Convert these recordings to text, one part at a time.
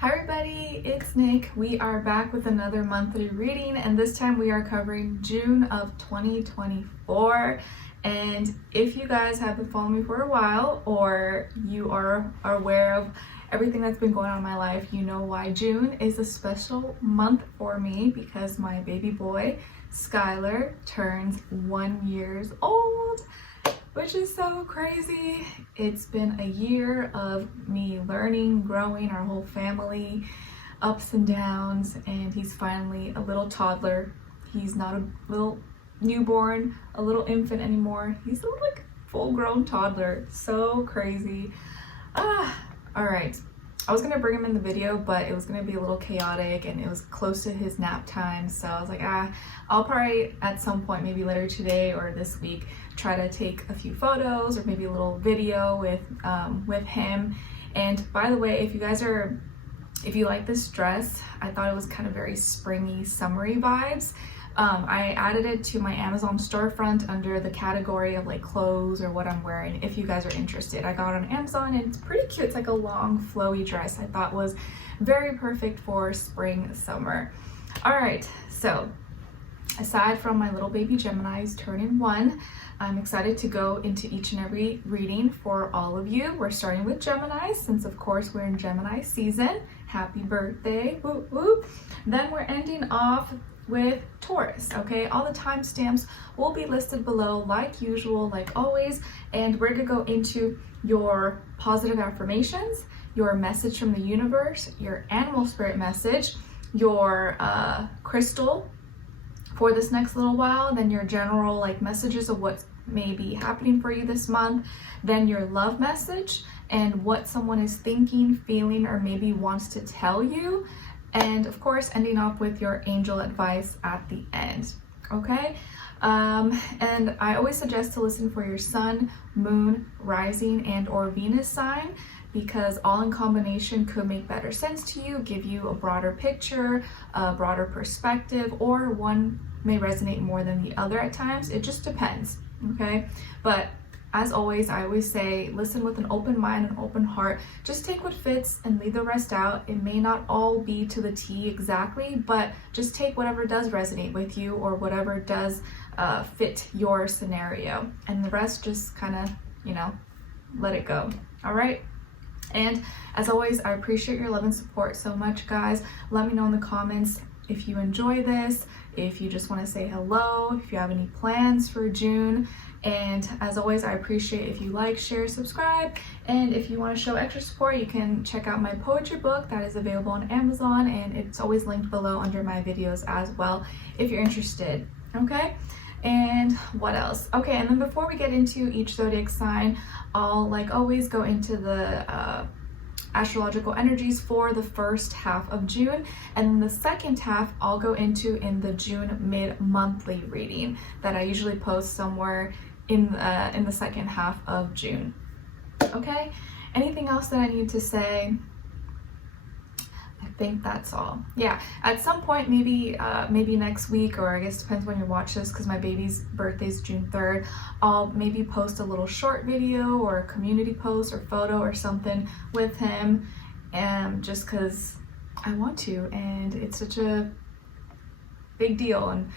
Hi everybody, it's Nick. We are back with another monthly reading, and this time we are covering June of 2024. And if you guys have been following me for a while, or you are aware of everything that's been going on in my life, you know why June is a special month for me, because my baby boy Skylar turns 1 year old, which is so crazy. It's been a year of me learning, growing, our whole family, ups and downs, and he's finally a little toddler. He's not a little newborn, a little infant anymore. He's a like full-grown toddler. So crazy. All right. I was gonna bring him in the video, but it was gonna be a little chaotic and it was close to his nap time. So I was like, I'll probably at some point, maybe later today or this week, try to take a few photos or maybe a little video with him. And by the way, if you like this dress, I thought it was kind of very springy, summery vibes. I added it to my Amazon storefront under the category of like clothes or what I'm wearing. If you guys are interested, I got it on Amazon and it's pretty cute. It's like a long flowy dress. I thought was very perfect for spring, summer. All right, so aside from my little baby Geminis turning 1, I'm excited to go into each and every reading for all of you. We're starting with Gemini, since of course we're in Gemini season. Happy birthday, whoop whoop. Then we're ending off with Taurus, okay? All the timestamps will be listed below like usual, like always, and we're gonna go into your positive affirmations, your message from the universe, your animal spirit message, your crystal for this next little while, then your general like messages of what may be happening for you this month, then your love message and what someone is thinking, feeling, or maybe wants to tell you, and of course ending off with your angel advice at the end, okay? And I always suggest to listen for your sun, moon, rising, and or Venus sign, because all in combination could make better sense to you, give you a broader picture, a broader perspective, or one may resonate more than the other at times. It just depends, okay? But as always, I always say, listen with an open mind and open heart. Just take what fits and leave the rest out. It may not all be to the T exactly, but just take whatever does resonate with you or whatever does fit your scenario. And the rest just kind of, let it go. All right? And as always, I appreciate your love and support so much, guys. Let me know in the comments if you enjoy this, if you just want to say hello, if you have any plans for June. And as always, I appreciate if you like, share, subscribe, and if you want to show extra support, you can check out my poetry book that is available on Amazon, and it's always linked below under my videos as well if you're interested, okay? And what else? Okay, and then before we get into each zodiac sign, I'll like always go into the astrological energies for the first half of June, and then the second half I'll go into in the June mid-monthly reading that I usually post somewhere in the second half of June. Okay, anything else that I need to say? I think that's all. Yeah, at some point, maybe next week, or I guess depends when you watch this, because my baby's birthday is June 3rd, I'll maybe post a little short video or a community post or photo or something with him, and just because I want to, and it's such a big deal and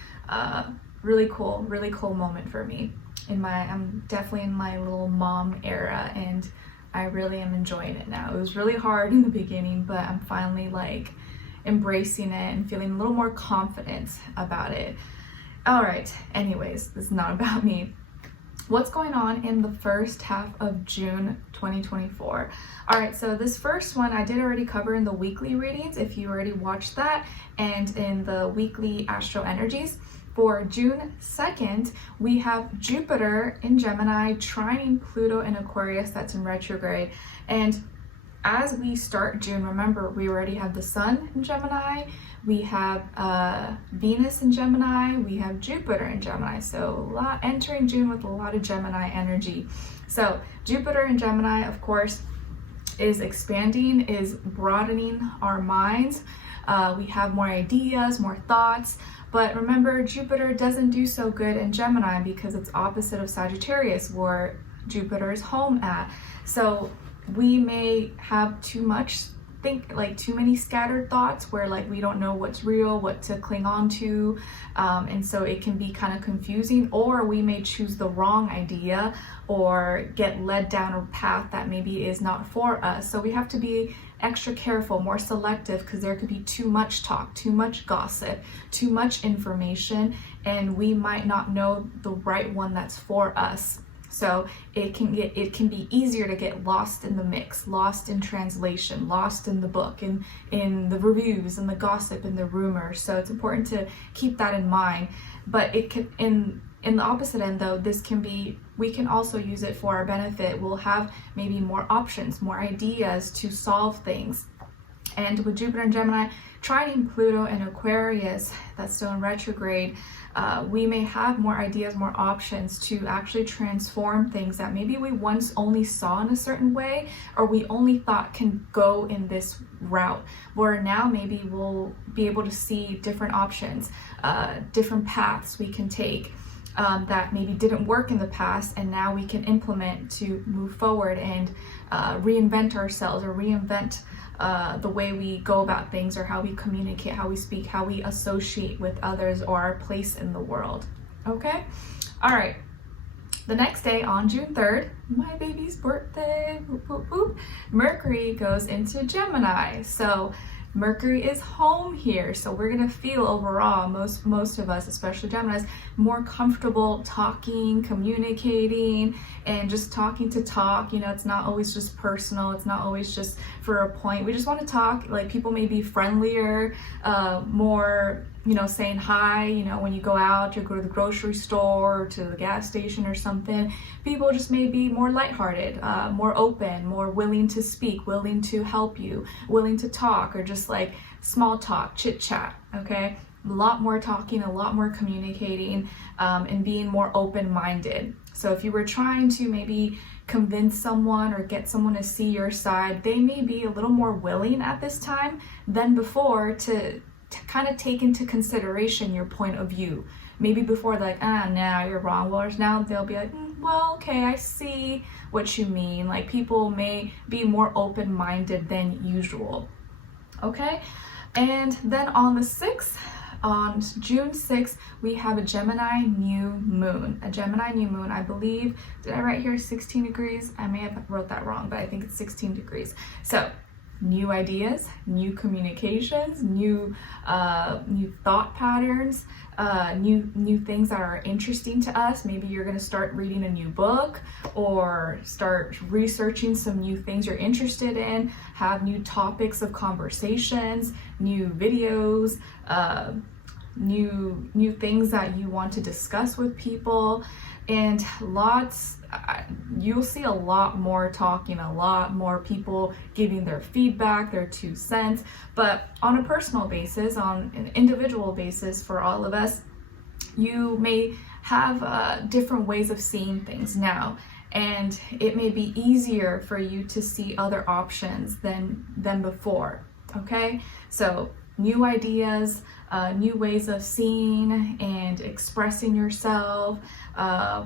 really cool moment for me. I'm definitely in my little mom era, and I really am enjoying it now. It was really hard in the beginning, but I'm finally like embracing it and feeling a little more confident about it. All right, anyways, this is not about me. What's going on in the first half of June 2024? All right, so this first one I did already cover in the weekly readings, if you already watched that, and in the weekly Astro Energies. For June 2nd, we have Jupiter in Gemini trining Pluto in Aquarius, that's in retrograde. And as we start June, remember, we already have the Sun in Gemini, we have Venus in Gemini, we have Jupiter in Gemini. So entering June with a lot of Gemini energy. So Jupiter in Gemini, of course, is expanding, is broadening our minds. We have more ideas, more thoughts. But remember, Jupiter doesn't do so good in Gemini because it's opposite of Sagittarius, where Jupiter is home at. So we may have too much think like too many scattered thoughts where like we don't know what's real, what to cling on to, and so it can be kind of confusing, or we may choose the wrong idea or get led down a path that maybe is not for us. So we have to be extra careful, more selective, because there could be too much talk, too much gossip, too much information, and we might not know the right one that's for us. So it can be easier to get lost in the mix, lost in translation, lost in the book, in the reviews and the gossip and the rumors. So it's important to keep that in mind. But it can, in the opposite end though, we can also use it for our benefit. We'll have maybe more options, more ideas to solve things. And with Jupiter and Gemini, trining Pluto and Aquarius, that's still in retrograde, we may have more ideas, more options to actually transform things that maybe we once only saw in a certain way, or we only thought can go in this route, where now maybe we'll be able to see different options, different paths we can take. That maybe didn't work in the past, and now we can implement to move forward and reinvent ourselves, or reinvent the way we go about things, or how we communicate, how we speak, how we associate with others, or our place in the world. Okay? All right. The next day, on June 3rd, my baby's birthday, whoop, whoop, whoop, Mercury goes into Gemini. So Mercury is home here, so we're gonna feel overall, most of us, especially Geminis, more comfortable talking, communicating, and just talking to talk. You know, it's not always just personal, it's not always just for a point. We just want to talk. Like, people may be friendlier, more, you know, saying hi, you know, when you go out, you go to the grocery store or to the gas station or something. People just may be more lighthearted, more open, more willing to speak, willing to help you, willing to talk, or just like small talk, chit chat, okay? A lot more talking, a lot more communicating, and being more open-minded. So if you were trying to maybe convince someone or get someone to see your side, they may be a little more willing at this time than before to kind of take into consideration your point of view. Maybe before, like, no, you're wrong. Well, now they'll be like, well, okay, I see what you mean. Like, people may be more open-minded than usual. Okay? And then on the 6th, on June 6th, we have a Gemini new moon. A Gemini new moon, I believe, did I write here 16 degrees? I may have wrote that wrong, but I think it's 16 degrees. So, new ideas, new communications, new thought patterns, new things that are interesting to us. Maybe you're going to start reading a new book, or start researching some new things you're interested in, have new topics of conversations, new videos, new things that you want to discuss with people, and you'll see a lot more talking, a lot more people giving their feedback, their 2 cents. But on a personal basis, on an individual basis for all of us, you may have different ways of seeing things now, and it may be easier for you to see other options than before. Okay, so new ideas, new ways of seeing and expressing yourself,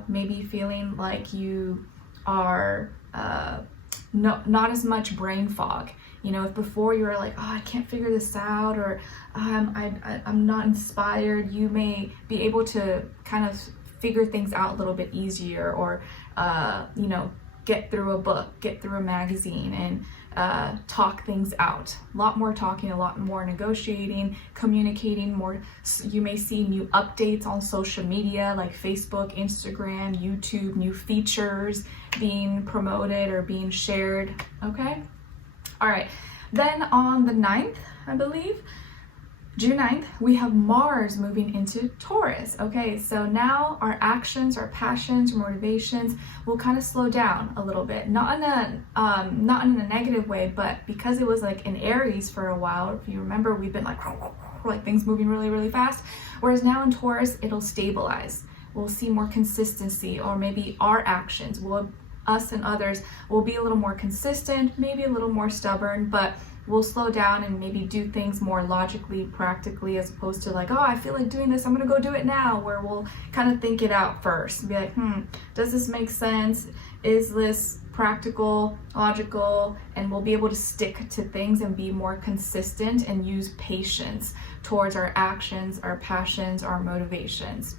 maybe feeling like you are not as much brain fog. You know, if before you were like, oh, I can't figure this out, or I'm not inspired, you may be able to kind of figure things out a little bit easier, or you know, get through a book, get through a magazine, and talk things out. A lot more talking, a lot more negotiating, communicating more. You may see new updates on social media like Facebook, Instagram, YouTube, new features being promoted or being shared. Okay? All right. Then on the 9th, I believe, June 9th, we have Mars moving into Taurus. Okay, so now our actions, our passions, motivations will kind of slow down a little bit. Not in a negative way, but because it was like in Aries for a while, if you remember, we've been like things moving really, really fast. Whereas now in Taurus, it'll stabilize. We'll see more consistency, or maybe our actions, us and others will be a little more consistent, maybe a little more stubborn, but we'll slow down and maybe do things more logically, practically, as opposed to like, oh, I feel like doing this, I'm gonna go do it now, where we'll kind of think it out first. Be like, does this make sense? is this practical, logical, and we'll be able to stick to things and be more consistent and use patience towards our actions, our passions, our motivations.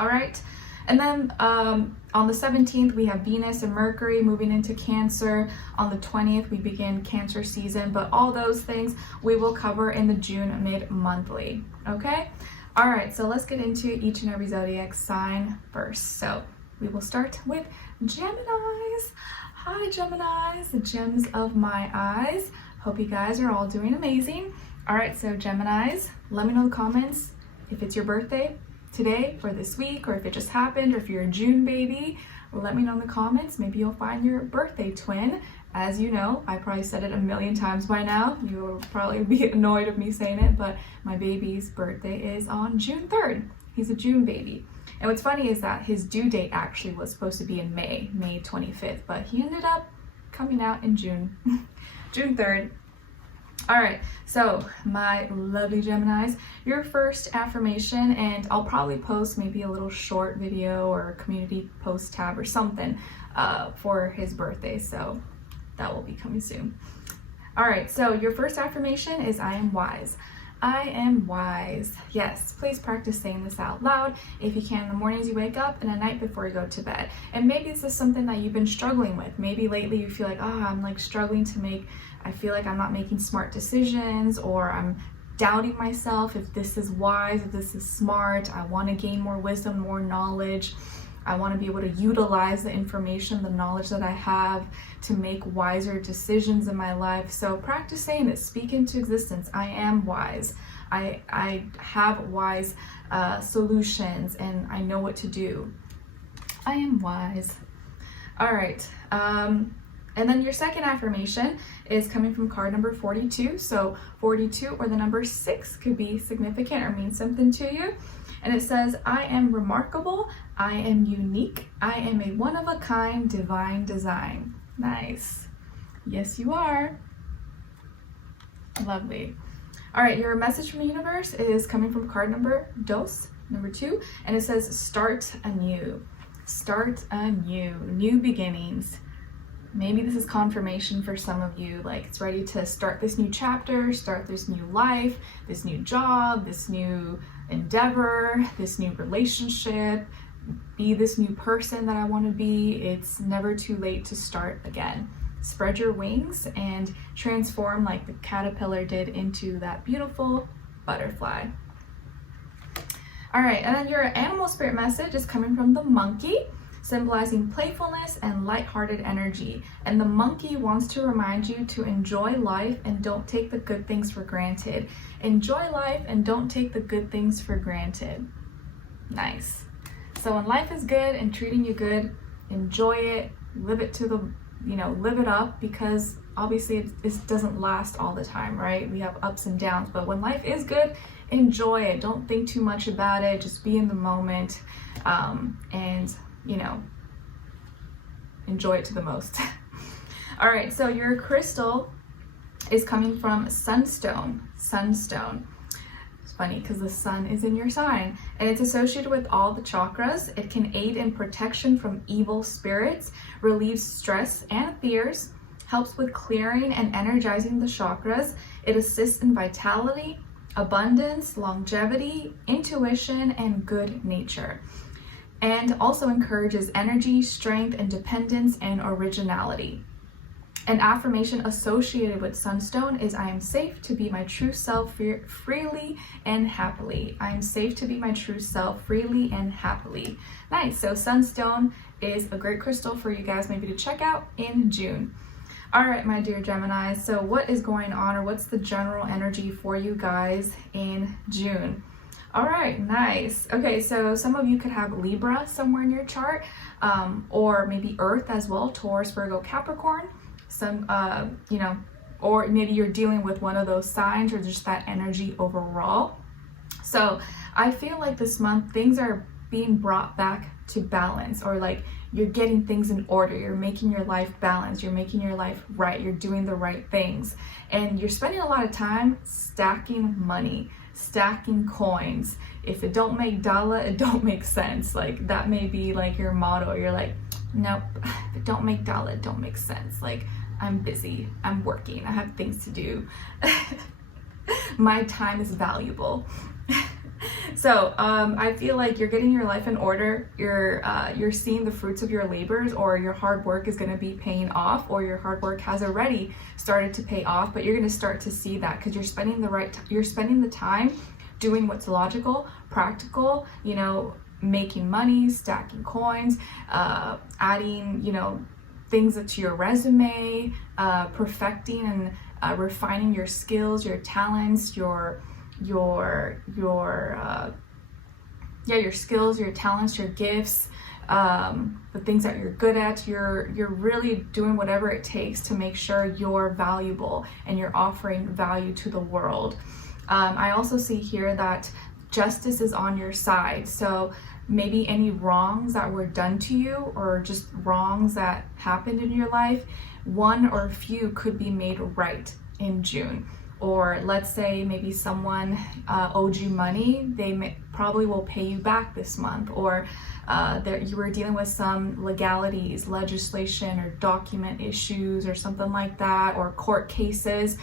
All right. And then on the 17th, we have Venus and Mercury moving into Cancer. On the 20th, we begin Cancer season, but all those things we will cover in the June mid-monthly, okay? All right, so let's get into each and every zodiac sign first. So we will start with Geminis. Hi, Geminis, the gems of my eyes. Hope you guys are all doing amazing. All right, so Geminis, let me know in the comments if it's your birthday today or this week, or if it just happened, or if you're a June baby. Let me know in the comments. Maybe you'll find your birthday twin. As you know, I probably said it a million times by now. You will probably be annoyed of me saying it, but my baby's birthday is on June 3rd. He's a June baby. And what's funny is that his due date actually was supposed to be in May 25th, but he ended up coming out in June, June 3rd. All right, so my lovely Geminis, your first affirmation, and I'll probably post maybe a little short video or community post tab or something for his birthday, so that will be coming soon. All right, so your first affirmation is I am wise. I am wise. Yes, please practice saying this out loud if you can in the mornings you wake up and at night before you go to bed. And maybe this is something that you've been struggling with. Maybe lately you feel like, oh, I'm like struggling to make, I feel like I'm not making smart decisions, or I'm doubting myself if this is wise, if this is smart. I want to gain more wisdom, more knowledge. I want to be able to utilize the information, the knowledge that I have to make wiser decisions in my life. So practice saying it, speak into existence. I am wise. I have wise solutions, and I know what to do. I am wise. All right. And then your second affirmation is coming from card number 42. So 42 or the number 6 could be significant or mean something to you. And it says, I am remarkable, I am unique, I am a one-of-a-kind divine design. Nice. Yes, you are. Lovely. All right, your message from the universe is coming from card number 2, and it says, start anew. Start anew, new beginnings. Maybe this is confirmation for some of you, like it's ready to start this new chapter, start this new life, this new job, this new endeavor, this new relationship, be this new person that I want to be. It's never too late to start again. Spread your wings and transform like the caterpillar did into that beautiful butterfly. All right, and then your animal spirit message is coming from the monkey, symbolizing playfulness and lighthearted energy. And the monkey wants to remind you to enjoy life and don't take the good things for granted. Enjoy life and don't take the good things for granted. Nice. So when life is good and treating you good, enjoy it, live it to the, live it up, because obviously it doesn't last all the time, right? We have ups and downs, but when life is good, enjoy it. Don't think too much about it. Just be in the moment, and enjoy it to the most. All right, so your crystal is coming from sunstone. Sunstone. It's funny because the sun is in your sign, and it's associated with all the chakras. It can aid in protection from evil spirits, relieves stress and fears, helps with clearing and energizing the chakras. It assists in vitality, abundance, longevity, intuition, and good nature. And also encourages energy, strength, independence, and originality. An affirmation associated with sunstone is, I am safe to be my true self freely and happily. I am safe to be my true self freely and happily. Nice. So sunstone is a great crystal for you guys maybe to check out in June. All right, my dear Gemini. So what is going on, or what's the general energy for you guys in June? All right, nice. Okay, so some of you could have Libra somewhere in your chart, or maybe Earth as well, Taurus, Virgo, Capricorn. Some, or maybe you're dealing with one of those signs, or just that energy overall. So I feel like this month things are being brought back to balance, or like you're getting things in order. You're making your life balanced. You're making your life right. You're doing the right things, and you're spending a lot of time stacking money, stacking coins. If it don't make dollar, it don't make sense. Like that may be like your motto. You're like, nope, if it don't make dollar, it don't make sense. Like, I'm busy, I'm working, I have things to do. My time is valuable. So I feel like you're getting your life in order. You're seeing the fruits of your labors, or your hard work is going to be paying off, or your hard work has already started to pay off. But you're going to start to see that because you're spending the time doing what's logical, practical. You know, making money, stacking coins, adding, you know, things to your resume, perfecting and refining your skills, your talents, your skills, your talents, your gifts, the things that you're good at. You're really doing whatever it takes to make sure you're valuable and you're offering value to the world. I also see here that justice is on your side. So maybe any wrongs that were done to you, or just wrongs that happened in your life, one or a few could be made right in June. Or let's say maybe someone owed you money, they probably will pay you back this month. Or you were dealing with some legalities, legislation, or document issues, or something like that, or court cases.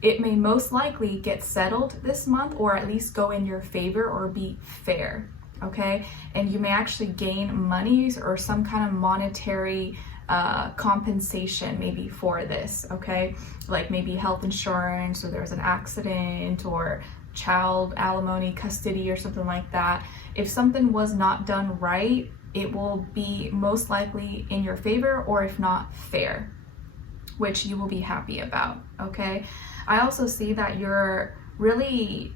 It may most likely get settled this month, or at least go in your favor or be fair, okay? And you may actually gain monies or some kind of monetary compensation maybe for this, okay? Like maybe health insurance, or there's an accident, or child alimony, custody, or something like that. If something was not done right, it will be most likely in your favor, or if not, fair, which you will be happy about, okay? I also see that you're really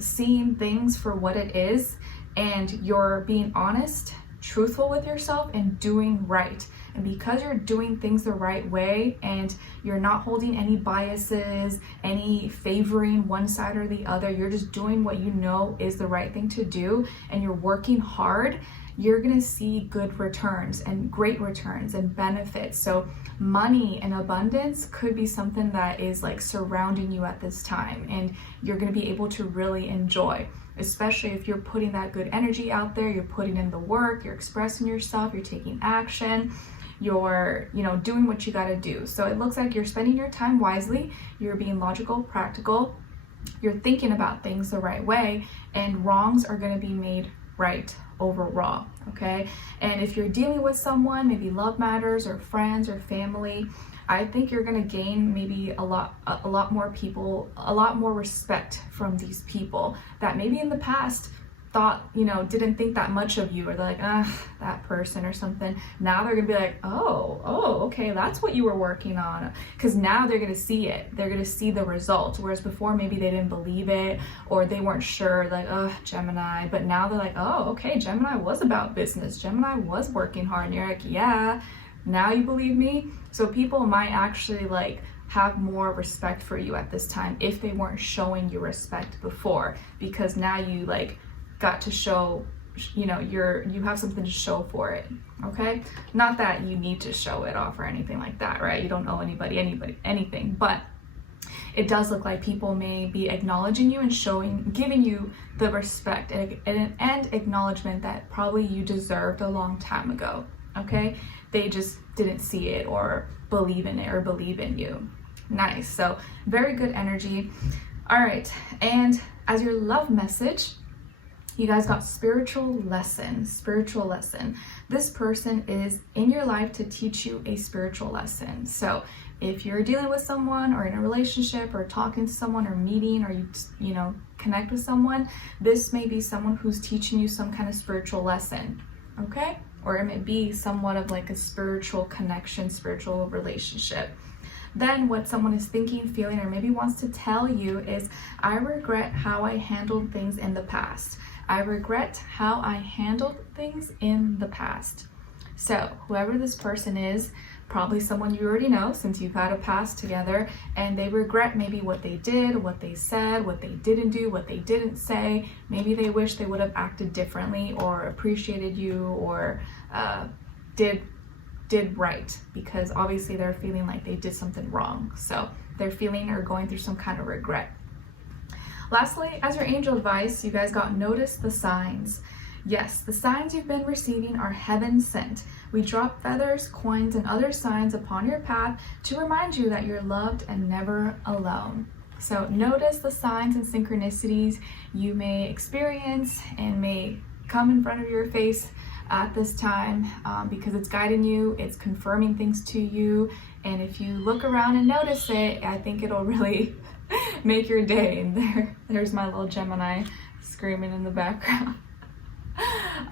seeing things for what it is, and you're being honest, truthful with yourself, and doing right. And because you're doing things the right way, and you're not holding any biases, any favoring one side or the other, you're just doing what you know is the right thing to do, and you're working hard, you're gonna see good returns and great returns and benefits. So money and abundance could be something that is like surrounding you at this time, and you're gonna be able to really enjoy, especially if you're putting that good energy out there, you're putting in the work, you're expressing yourself, you're taking action, you're, you know, doing what you gotta do. So it looks like you're spending your time wisely, you're being logical, practical, you're thinking about things the right way, and wrongs are gonna be made right overall, okay? And if you're dealing with someone, maybe love matters, or friends, or family, I think you're gonna gain maybe a lot more people, a lot more respect from these people that maybe in the past thought, you know, didn't think that much of you, or they're like, that person or something. Now they're gonna be like, oh, okay, that's what you were working on. Because now they're gonna see it. They're gonna see the results. Whereas before, maybe they didn't believe it, or they weren't sure, like, oh, Gemini. But now they're like, oh, okay, Gemini was about business. Gemini was working hard. And you're like, yeah, now you believe me? So people might actually like have more respect for you at this time if they weren't showing you respect before, because now you like got to show, you know, you have something to show for it, okay? Not that you need to show it off or anything like that, right? You don't owe anybody anything, but it does look like people may be acknowledging you and giving you the respect and acknowledgement that probably you deserved a long time ago, okay? They just didn't see it or believe in it or believe in you. Nice, so very good energy. All right, and as your love message, you guys got spiritual lesson. This person is in your life to teach you a spiritual lesson. So if you're dealing with someone, or in a relationship, or talking to someone, or meeting, or you know, connect with someone, this may be someone who's teaching you some kind of spiritual lesson, okay? Or it may be somewhat of like a spiritual connection, spiritual relationship. Then what someone is thinking, feeling, or maybe wants to tell you is, I regret how I handled things in the past. I regret how I handled things in the past. So whoever this person is, probably someone you already know since you've had a past together, and they regret maybe what they did, what they said, what they didn't do, what they didn't say. Maybe they wish they would have acted differently, or appreciated you, or did right, because obviously they're feeling like they did something wrong. So they're feeling or going through some kind of regret. Lastly, as your angel advice, you guys got notice the signs. Yes, the signs you've been receiving are heaven sent. We drop feathers, coins, and other signs upon your path to remind you that you're loved and never alone. So notice the signs and synchronicities you may experience and may come in front of your face at this time, because it's guiding you, it's confirming things to you, and if you look around and notice it, I think it'll really make your day. And there's my little Gemini screaming in the background.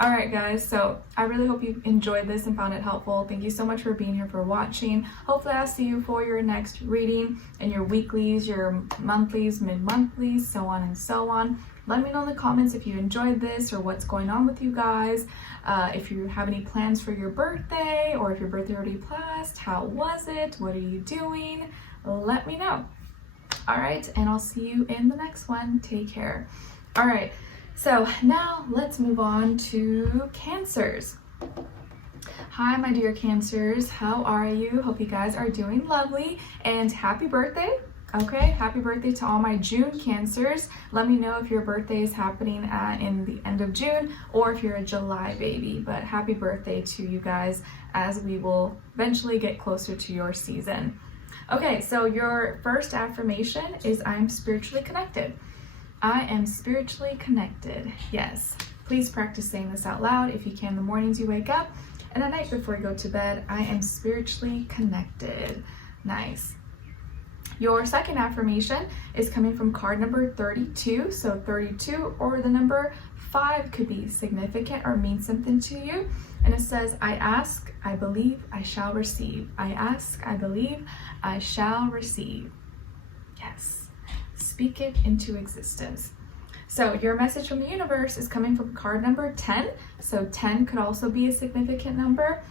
All right, guys, so I really hope you enjoyed this and found it helpful. Thank you so much for being here, for watching. Hopefully I'll see you for your next reading and your weeklies, your monthlies, mid-monthlies, so on and so on. Let me know in the comments if you enjoyed this or what's going on with you guys. If you have any plans for your birthday, or if your birthday already passed, how was it? What are you doing? Let me know. All right, and I'll see you in the next one. Take care. All right, so now let's move on to Cancers. Hi, my dear Cancers. How are you? Hope you guys are doing lovely, and happy birthday. Okay, happy birthday to all my June Cancers. Let me know if your birthday is happening in the end of June, or if you're a July baby. But happy birthday to you guys, as we will eventually get closer to your season. Okay, so your first affirmation is I'm spiritually connected. I am spiritually connected. Yes, please practice saying this out loud if you can the mornings you wake up, and at night before you go to bed. I am spiritually connected. Nice. Your second affirmation is coming from card number 32. So 32 or the number 5 could be significant or mean something to you. And it says, I ask, I believe, I shall receive. I ask, I believe, I shall receive. Yes, speak it into existence. So your message from the universe is coming from card number 10. So 10 could also be a significant number.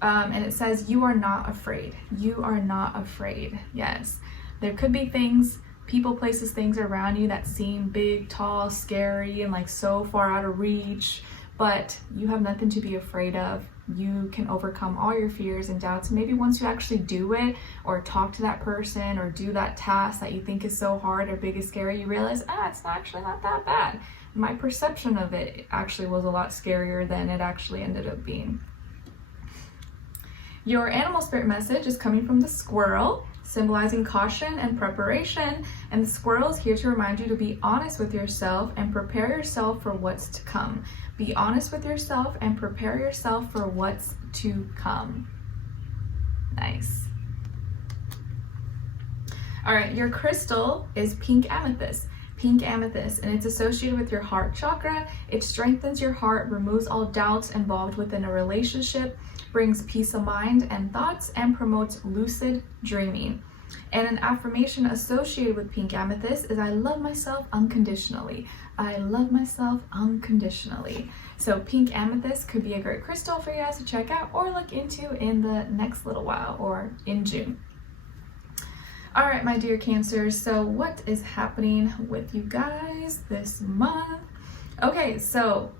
And it says, you are not afraid. You are not afraid. Yes. There could be things, people, places, things around you that seem big, tall, scary, and like so far out of reach, but you have nothing to be afraid of. You can overcome all your fears and doubts. Maybe once you actually do it, or talk to that person, or do that task that you think is so hard or big and scary, you realize, it's actually not that bad. My perception of it actually was a lot scarier than it actually ended up being. Your animal spirit message is coming from the squirrel, symbolizing caution and preparation. And the squirrel is here to remind you to be honest with yourself and prepare yourself for what's to come. Be honest with yourself and prepare yourself for what's to come. Nice. All right, your crystal is pink amethyst. Pink amethyst, and it's associated with your heart chakra. It strengthens your heart, removes all doubts involved within a relationship, brings peace of mind and thoughts, and promotes lucid dreaming. And an affirmation associated with pink amethyst is I love myself unconditionally. I love myself unconditionally. So pink amethyst could be a great crystal for you guys to check out or look into in the next little while, or in June. All right, my dear Cancers, so what is happening with you guys this month? Okay, so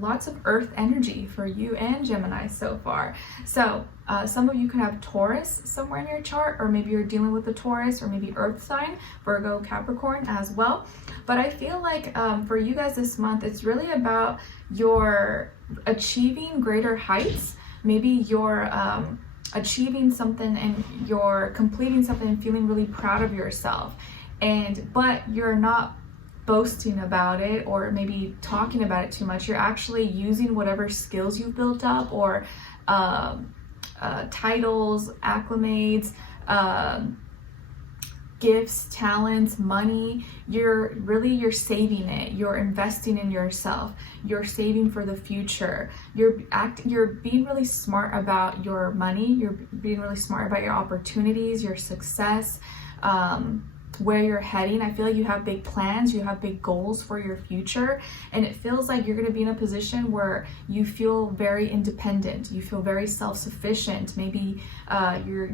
lots of earth energy for you and Gemini so far. So some of you could have Taurus somewhere in your chart, or maybe you're dealing with a Taurus, or maybe earth sign, Virgo, Capricorn as well. But I feel like for you guys this month, it's really about your achieving greater heights. Maybe you're achieving something and you're completing something and feeling really proud of yourself, but you're not boasting about it or maybe talking about it too much. You're actually using whatever skills you've built up, or titles, acclimates, gifts, talents, money. You're saving it. You're investing in yourself. You're saving for the future. You're being really smart about your money. You're being really smart about your opportunities, your success, where you're heading. I feel like you have big plans, you have big goals for your future, and it feels like you're going to be in a position where you feel very independent, you feel very self-sufficient. Maybe you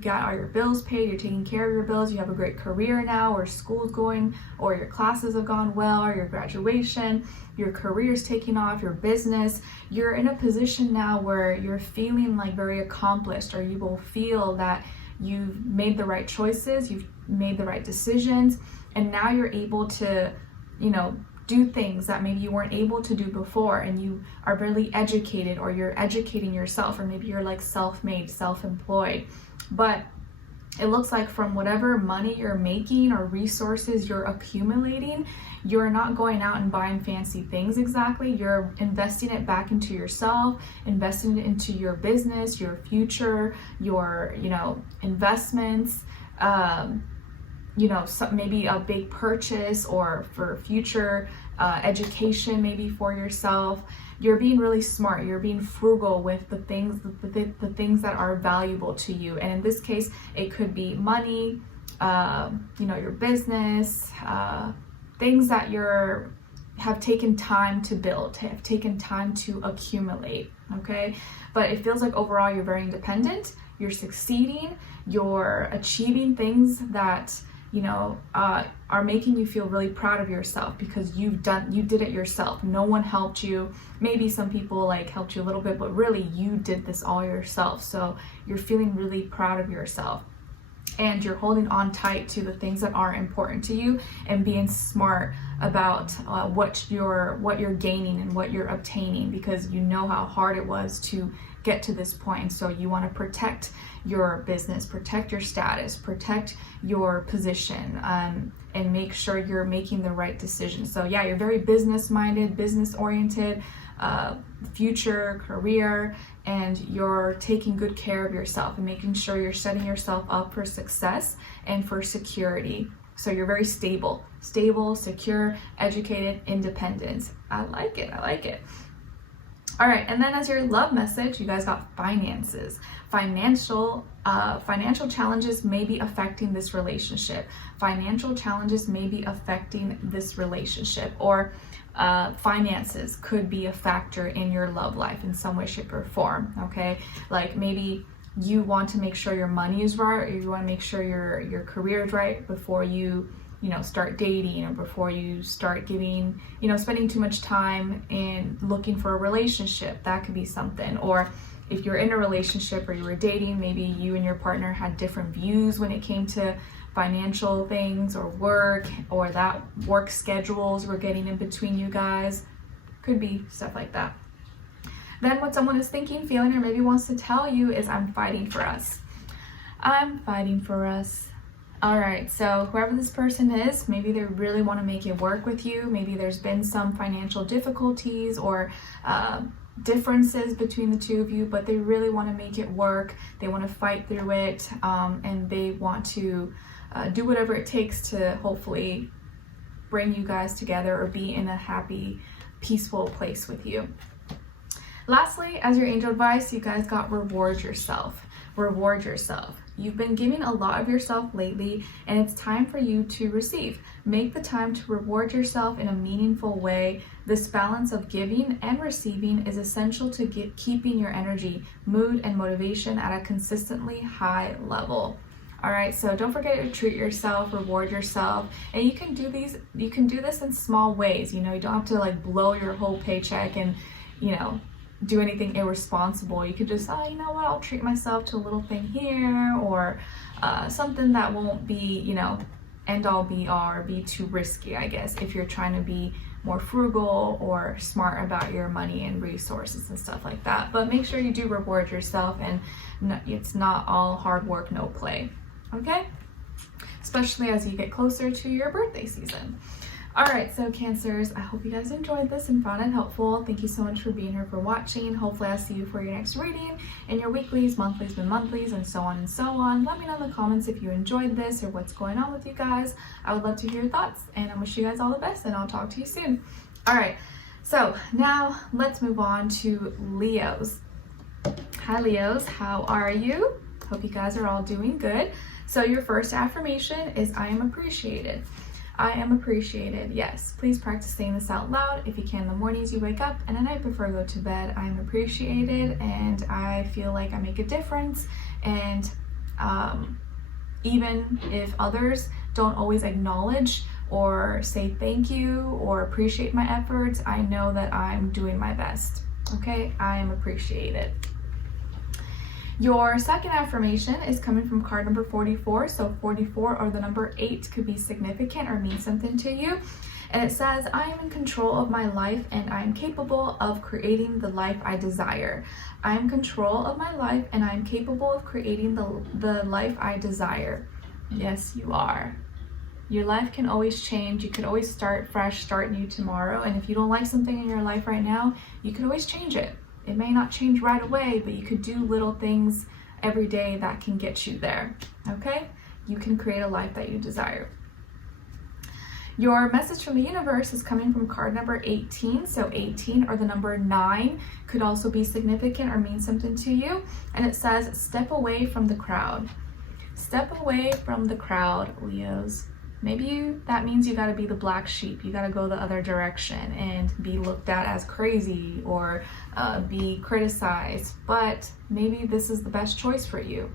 got all your bills paid, you're taking care of your bills, you have a great career now, or school's going, or your classes have gone well, or your graduation, your career's taking off, your business. You're in a position now where you're feeling like very accomplished, or you will feel that you've made the right choices, you've made the right decisions, and now you're able to, do things that maybe you weren't able to do before, and you are really educated, or you're educating yourself, or maybe you're like self-made, self-employed. But it looks like from whatever money you're making or resources you're accumulating, you're not going out and buying fancy things exactly. You're investing it back into yourself, investing it into your business, your future, your, investments, maybe a big purchase, or for future education, maybe for yourself. You're being really smart. You're being frugal with the things that are valuable to you. And in this case, it could be money, your business, things that have taken time to build, have taken time to accumulate. Okay, but it feels like overall you're very independent. You're succeeding. You're achieving things that are making you feel really proud of yourself, because you did it yourself. No one helped you. Maybe some people helped you a little bit, but really you did this all yourself. So you're feeling really proud of yourself, and you're holding on tight to the things that are important to you, and being smart about what you're gaining and what you're obtaining, because you know how hard it was to get to this point. So you want to protect your business, protect your status, protect your position, and make sure you're making the right decisions. So yeah, you're very business minded, business oriented, future, career, and you're taking good care of yourself and making sure you're setting yourself up for success and for security. So you're very stable, secure, educated, independent. I like it. All right, and then as your love message, you guys got finances. Financial challenges may be affecting this relationship. Financial challenges may be affecting this relationship, or finances could be a factor in your love life in some way, shape, or form. Okay, like maybe you want to make sure your money is right, or you want to make sure your career is right before you start dating, or before you start giving, spending too much time in looking for a relationship. That could be something. Or if you're in a relationship or you were dating, maybe you and your partner had different views when it came to financial things or work, or that work schedules were getting in between you guys. Could be stuff like that. Then what someone is thinking, feeling, or maybe wants to tell you is, I'm fighting for us. I'm fighting for us. All right, so whoever this person is, maybe they really want to make it work with you. Maybe there's been some financial difficulties or differences between the two of you, but they really want to make it work. They want to fight through it, and they want to do whatever it takes to hopefully bring you guys together, or be in a happy, peaceful place with you. Lastly, as your angel advice, you guys got reward yourself. Reward yourself. You've been giving a lot of yourself lately, and it's time for you to receive. Make the time to reward yourself in a meaningful way. This balance of giving and receiving is essential to keeping your energy, mood, and motivation at a consistently high level. All right, so don't forget to treat yourself, reward yourself, and you can do this in small ways. You don't have to blow your whole paycheck and do anything irresponsible. You could just, I'll treat myself to a little thing here, or something that won't be, end all be all, or be too risky, I guess, if you're trying to be more frugal or smart about your money and resources and stuff like that. But make sure you do reward yourself, and it's not all hard work, no play. Okay? Especially as you get closer to your birthday season. All right, so Cancers, I hope you guys enjoyed this and found it helpful. Thank you so much for being here, for watching. Hopefully I'll see you for your next reading, and your weeklies, monthlies, and monthlies, and so on and so on. Let me know in the comments if you enjoyed this or what's going on with you guys. I would love to hear your thoughts, and I wish you guys all the best, and I'll talk to you soon. All right, so now let's move on to Leos. Hi Leos, how are you? Hope you guys are all doing good. So your first affirmation is, I am appreciated. I am appreciated. Yes, please practice saying this out loud if you can in the mornings you wake up and at night before you go to bed. I am appreciated, and I feel like I make a difference. And even if others don't always acknowledge or say thank you or appreciate my efforts, I know that I'm doing my best. Okay, I am appreciated. Your second affirmation is coming from card number 44. So 44 or the number 8 could be significant or mean something to you. And it says, I am in control of my life and I am capable of creating the life I desire. I am in control of my life and I am capable of creating the life I desire. Yes, you are. Your life can always change. You could always start fresh, start new tomorrow. And if you don't like something in your life right now, you could always change it. It may not change right away, but you could do little things every day that can get you there. Okay? You can create a life that you desire. Your message from the universe is coming from card number 18. So 18 or the number 9 could also be significant or mean something to you. And it says, step away from the crowd. Step away from the crowd, Leos. Maybe that means you got to be the black sheep. You got to go the other direction and be looked at as crazy or be criticized. But maybe this is the best choice for you.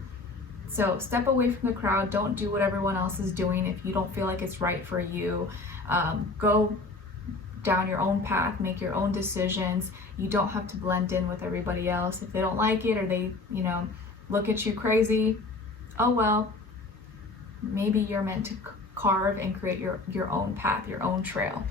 So step away from the crowd. Don't do what everyone else is doing if you don't feel like it's right for you. Go down your own path, make your own decisions. You don't have to blend in with everybody else. If they don't like it or they, look at you crazy, oh well, maybe you're meant to carve and create your own path, your own trail.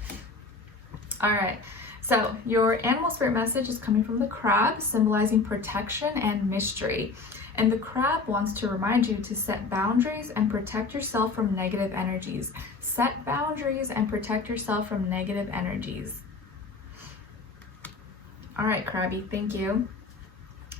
All right. So your animal spirit message is coming from the crab, symbolizing protection and mystery. And the crab wants to remind you to set boundaries and protect yourself from negative energies. Set boundaries and protect yourself from negative energies. All right, Crabby, thank you.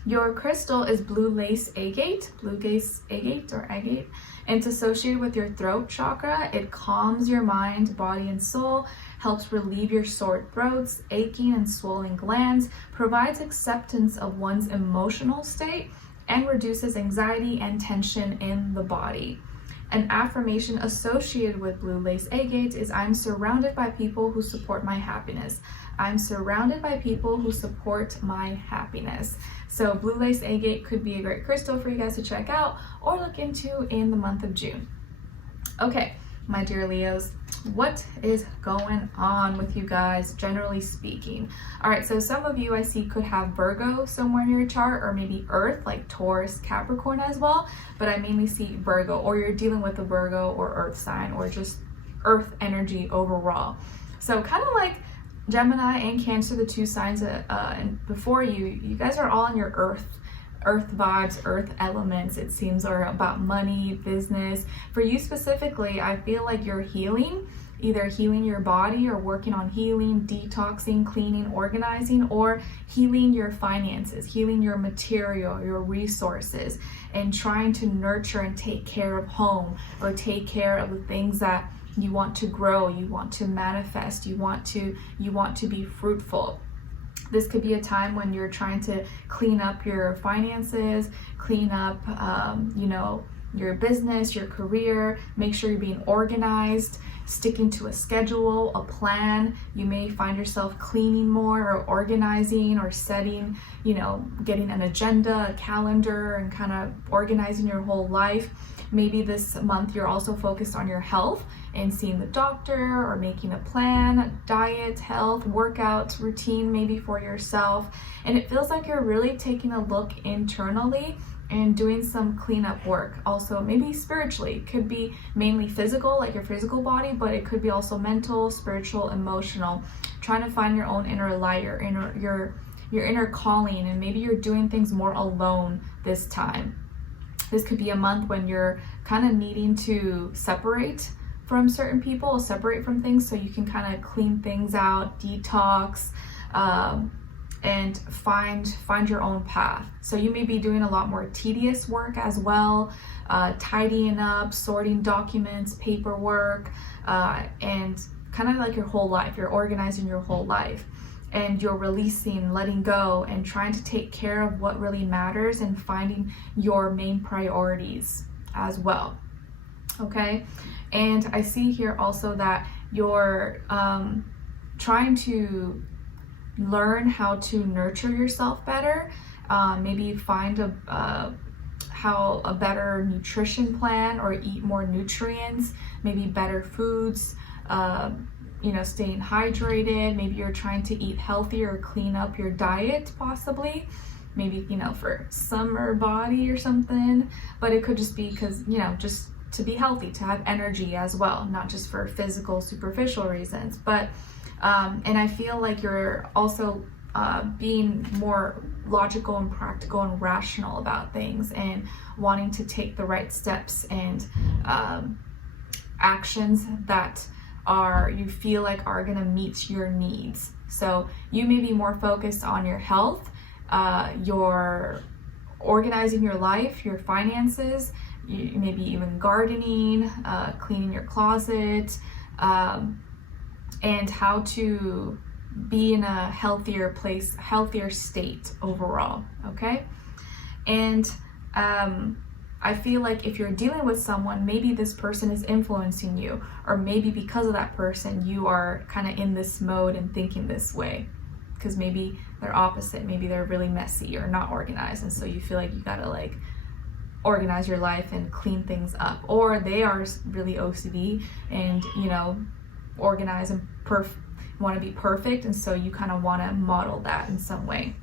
Your crystal is blue lace agate, or agate, and it's associated with your throat chakra. It calms your mind, body, and soul, helps relieve your sore throats, aching and swollen glands, provides acceptance of one's emotional state, and reduces anxiety and tension in the body. An affirmation associated with blue lace agate is, I'm surrounded by people who support my happiness. I'm surrounded by people who support my happiness. So blue lace agate could be a great crystal for you guys to check out or look into in the month of June. Okay, my dear Leos, what is going on with you guys, generally speaking? All right, so some of you I see could have Virgo somewhere in your chart, or maybe Earth, like Taurus, Capricorn as well, but I mainly see Virgo, or you're dealing with a Virgo or Earth sign, or just Earth energy overall. So kind of like Gemini and Cancer, the two signs before you guys are all in your Earth vibes, Earth elements, it seems, are about money, business. For you specifically, I feel like you're healing, either healing your body or working on healing, detoxing, cleaning, organizing, or healing your finances, healing your material, your resources, and trying to nurture and take care of home, or take care of the things that you want to grow, you want to manifest, you want to be fruitful. This could be a time when you're trying to clean up your finances, clean up, your business, your career, make sure you're being organized, sticking to a schedule, a plan. You may find yourself cleaning more or organizing or setting, getting an agenda, a calendar, and kind of organizing your whole life. Maybe this month you're also focused on your health and seeing the doctor or making a plan, diet, health, workout routine maybe for yourself. And it feels like you're really taking a look internally and doing some cleanup work. Also maybe spiritually, it could be mainly physical, like your physical body, but it could be also mental, spiritual, emotional, trying to find your own inner light, your inner calling, and maybe you're doing things more alone this time. This could be a month when you're kind of needing to separate from certain people, separate from things, so you can kind of clean things out, detox, and find your own path. So you may be doing a lot more tedious work as well, tidying up, sorting documents, paperwork, and kind of like your whole life. You're organizing your whole life, and you're releasing, letting go, and trying to take care of what really matters and finding your main priorities as well. Okay, and I see here also that you're trying to learn how to nurture yourself better. Maybe find a better nutrition plan, or eat more nutrients, maybe better foods, staying hydrated. Maybe you're trying to eat healthier or clean up your diet, possibly. maybe, you know, for summer body or something, but it could just be because, you know, just to be healthy, to have energy as well, not just for physical, superficial reasons. But, and I feel like you're also being more logical and practical and rational about things, and wanting to take the right steps and actions that you feel like are gonna meet your needs. So you may be more focused on your health, your organizing your life, your finances, maybe even gardening, cleaning your closet, and how to be in a healthier place, healthier state overall, okay? And I feel like if you're dealing with someone, maybe this person is influencing you, or maybe because of that person, you are kind of in this mode and thinking this way, because maybe they're opposite. Maybe they're really messy or not organized, and so you feel like you gotta like organize your life and clean things up. Or they are really OCD and, you know, organize and want to be perfect, and so you kind of want to model that in some way.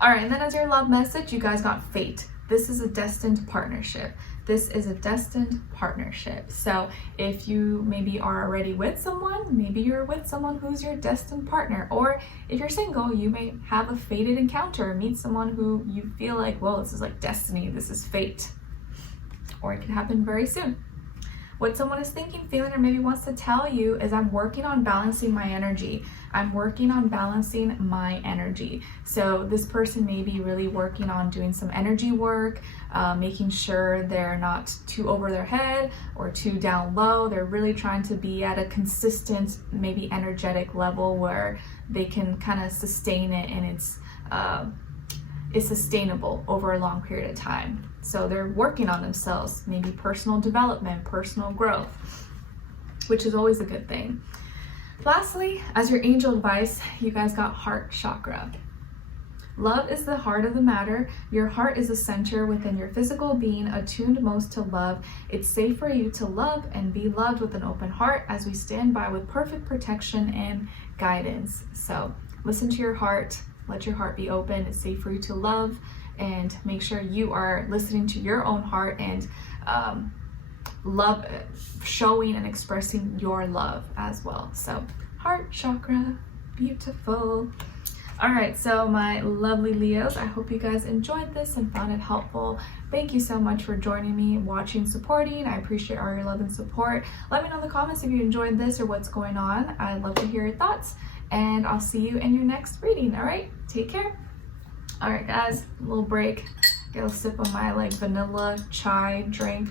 All right, and then as your love message, you guys got fate. This is a destined partnership. This is a destined partnership. So if you maybe are already with someone, maybe you're with someone who's your destined partner. Or if you're single, you may have a fated encounter, meet someone who you feel like, well, this is like destiny, this is fate. Or it can happen very soon. What someone is thinking, feeling, or maybe wants to tell you is, I'm working on balancing my energy. I'm working on balancing my energy. So this person may be really working on doing some energy work, making sure they're not too over their head or too down low. They're really trying to be at a consistent, maybe energetic level where they can kind of sustain it, and it's sustainable over a long period of time. So they're working on themselves, maybe personal development, personal growth, which is always a good thing. Lastly, as your angel advice, you guys got heart chakra. Love is the heart of the matter. Your heart is the center within your physical being, attuned most to love. It's safe for you to love and be loved with an open heart as we stand by with perfect protection and guidance. So listen to your heart. Let your heart be open. It's safe for you to love, and make sure you are listening to your own heart and love, showing and expressing your love as well. So heart chakra, beautiful. All right, so my lovely Leos, I hope you guys enjoyed this and found it helpful. Thank you so much for joining me, watching, supporting. I appreciate all your love and support. Let me know in the comments if you enjoyed this or what's going on. I'd love to hear your thoughts, and I'll see you in your next reading. All right, take care. All right, guys, a little break. Get a sip of my like vanilla chai drink,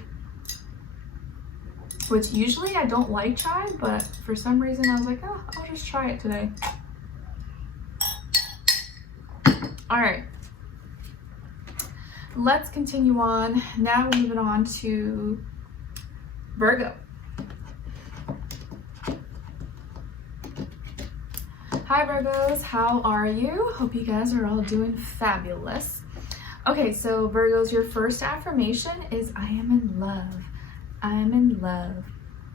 which usually I don't like chai, but for some reason I was like, oh, I'll just try it today. All right, let's continue on. Now we're moving on to Virgo. Hi Virgos, how are you? Hope you guys are all doing fabulous. Okay, so Virgos, your first affirmation is, I am in love. I am in love.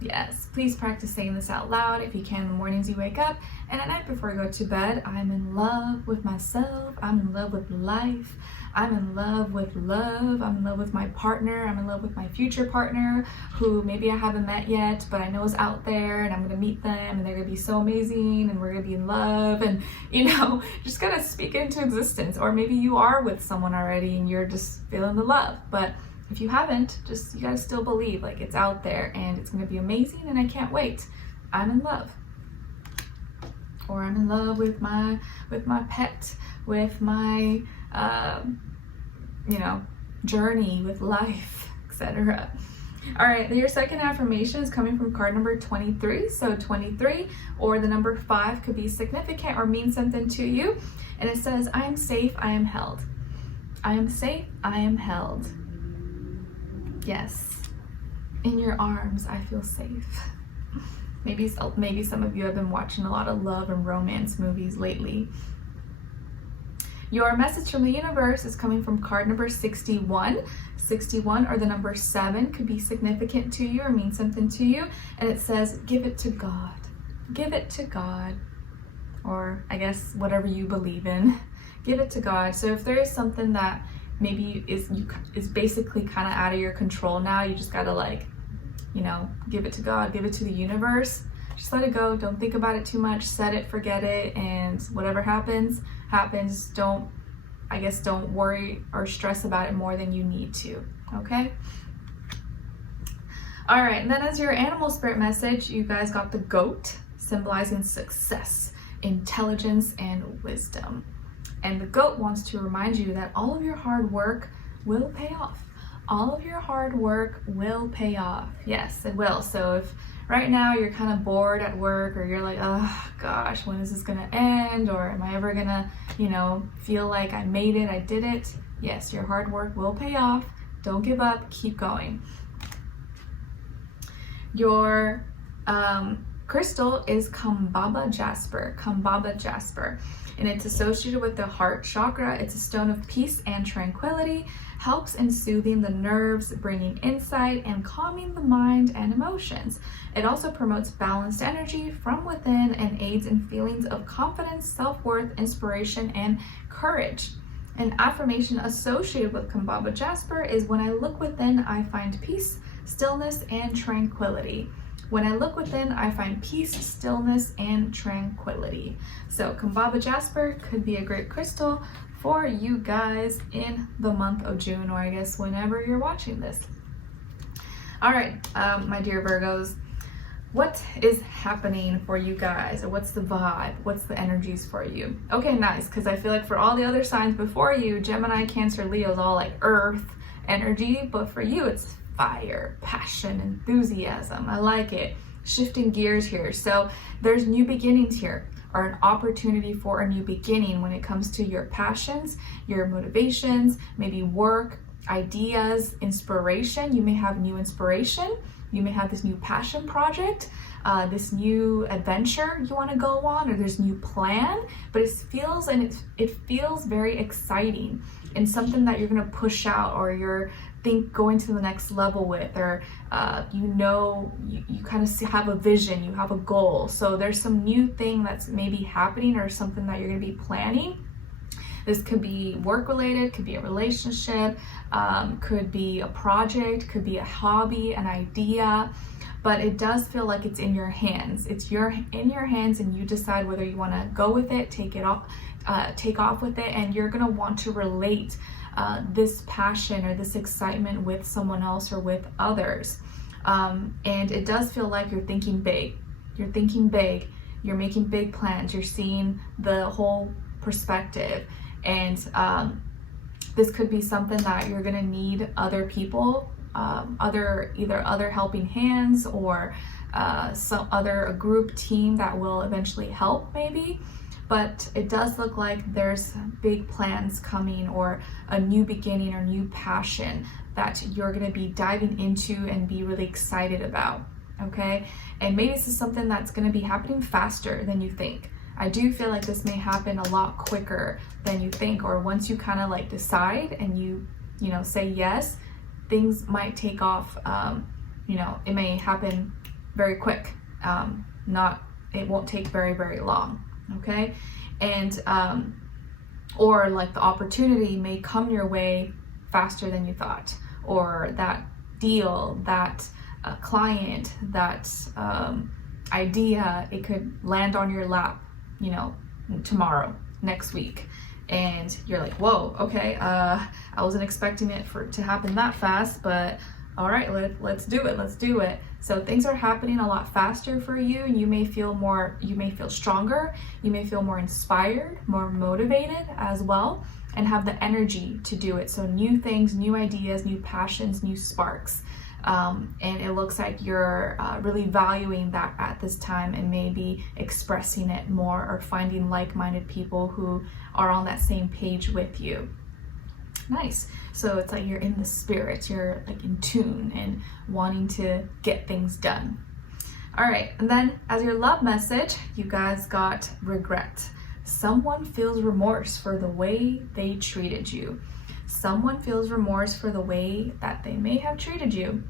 Yes, please practice saying this out loud if you can in the mornings you wake up, and at night before you go to bed. I'm in love with myself. I'm in love with life. I'm in love with love. I'm in love with my partner. I'm in love with my future partner, who maybe I haven't met yet, but I know is out there, and I'm gonna meet them, and they're gonna be so amazing, and we're gonna be in love, and you know, just gotta speak it into existence. Or maybe you are with someone already and you're just feeling the love, but if you haven't, just, you gotta still believe, like, it's out there and it's gonna be amazing, and I can't wait. I'm in love. Or I'm in love with my pet, with my you know, journey with life, etc. All right, your second affirmation is coming from card number 23. So 23 or the number 5 could be significant or mean something to you. And it says, I am safe, I am held. I am safe, I am held. Yes, in your arms, I feel safe. Maybe some of you have been watching a lot of love and romance movies lately. Your message from the universe is coming from card number 61. 61 or the number 7 could be significant to you or mean something to you. And it says, give it to God. Give it to God. Or I guess whatever you believe in. give it to God. So if there is something that maybe is basically kind of out of your control now, you just gotta like, you know, give it to God, give it to the universe. Just let it go. Don't think about it too much. Set it, forget it, and whatever happens, happens. Don't worry or stress about it more than you need to, okay? All right, and then as your animal spirit message, you guys got the goat, symbolizing success, intelligence, and wisdom. And the goat wants to remind you that all of your hard work will pay off. All of your hard work will pay off. Yes, it will. So if right now you're kind of bored at work, or you're like, oh gosh, when is this gonna end? Or am I ever gonna, you know, feel like I made it, I did it? Yes, your hard work will pay off. Don't give up, keep going. Your crystal is Kambaba Jasper, and it's associated with the heart chakra. It's a stone of peace and tranquility, helps in soothing the nerves, bringing insight, and calming the mind and emotions. It also promotes balanced energy from within and aids in feelings of confidence, self-worth, inspiration, and courage. An affirmation associated with Kambaba Jasper is, when I look within, I find peace, stillness, and tranquility. When I look within, I find peace, stillness, and tranquility. So Kambaba Jasper could be a great crystal for you guys in the month of June, or I guess whenever you're watching this. All right, my dear Virgos, what is happening for you guys? Or what's the vibe? What's the energies for you? Okay, nice, because I feel like for all the other signs before you, Gemini, Cancer, Leo is all like earth energy, but for you it's fire, passion, enthusiasm. I like it. Shifting gears here. So there's new beginnings here, or an opportunity for a new beginning when it comes to your passions, your motivations, maybe work, ideas, inspiration. You may have new inspiration. You may have this new passion project, this new adventure you want to go on, or there's new plan, but it feels very exciting and something that you're going to push out, or you're going to the next level with, or you kind of have a vision, you have a goal. So there's some new thing that's maybe happening, or something that you're going to be planning. This could be work related, could be a relationship, could be a project, could be a hobby, an idea, but it does feel like it's in your hands. It's in your hands, and you decide whether you want to go with it, take off with it, and you're going to want to relate this passion or this excitement with someone else or with others. And it does feel like you're thinking big. You're thinking big. You're making big plans. You're seeing the whole perspective. And this could be something that you're going to need other people, either other helping hands, or a group team that will eventually help maybe. But it does look like there's big plans coming, or a new beginning or new passion that you're going to be diving into and be really excited about, okay? And maybe this is something that's going to be happening faster than you think. I do feel like this may happen a lot quicker than you think, or once you kind of like decide and you say yes, things might take off. It may happen very quick. It won't take very, very long. Okay, and or like the opportunity may come your way faster than you thought, or that deal, that client, that idea, it could land on your lap, tomorrow, next week, and you're like, whoa, okay, I wasn't expecting it to happen that fast, but all right, let's do it. So things are happening a lot faster for you, and you may feel stronger, you may feel more inspired, more motivated as well, and have the energy to do it. So new things, new ideas, new passions, new sparks. And it looks like you're really valuing that at this time, and maybe expressing it more, or finding like-minded people who are on that same page with you. Nice. So it's like you're in the spirit, you're like in tune and wanting to get things done. All right, and then as your love message, you guys got regret. Someone feels remorse for the way they treated you. Someone feels remorse for the way that they may have treated you.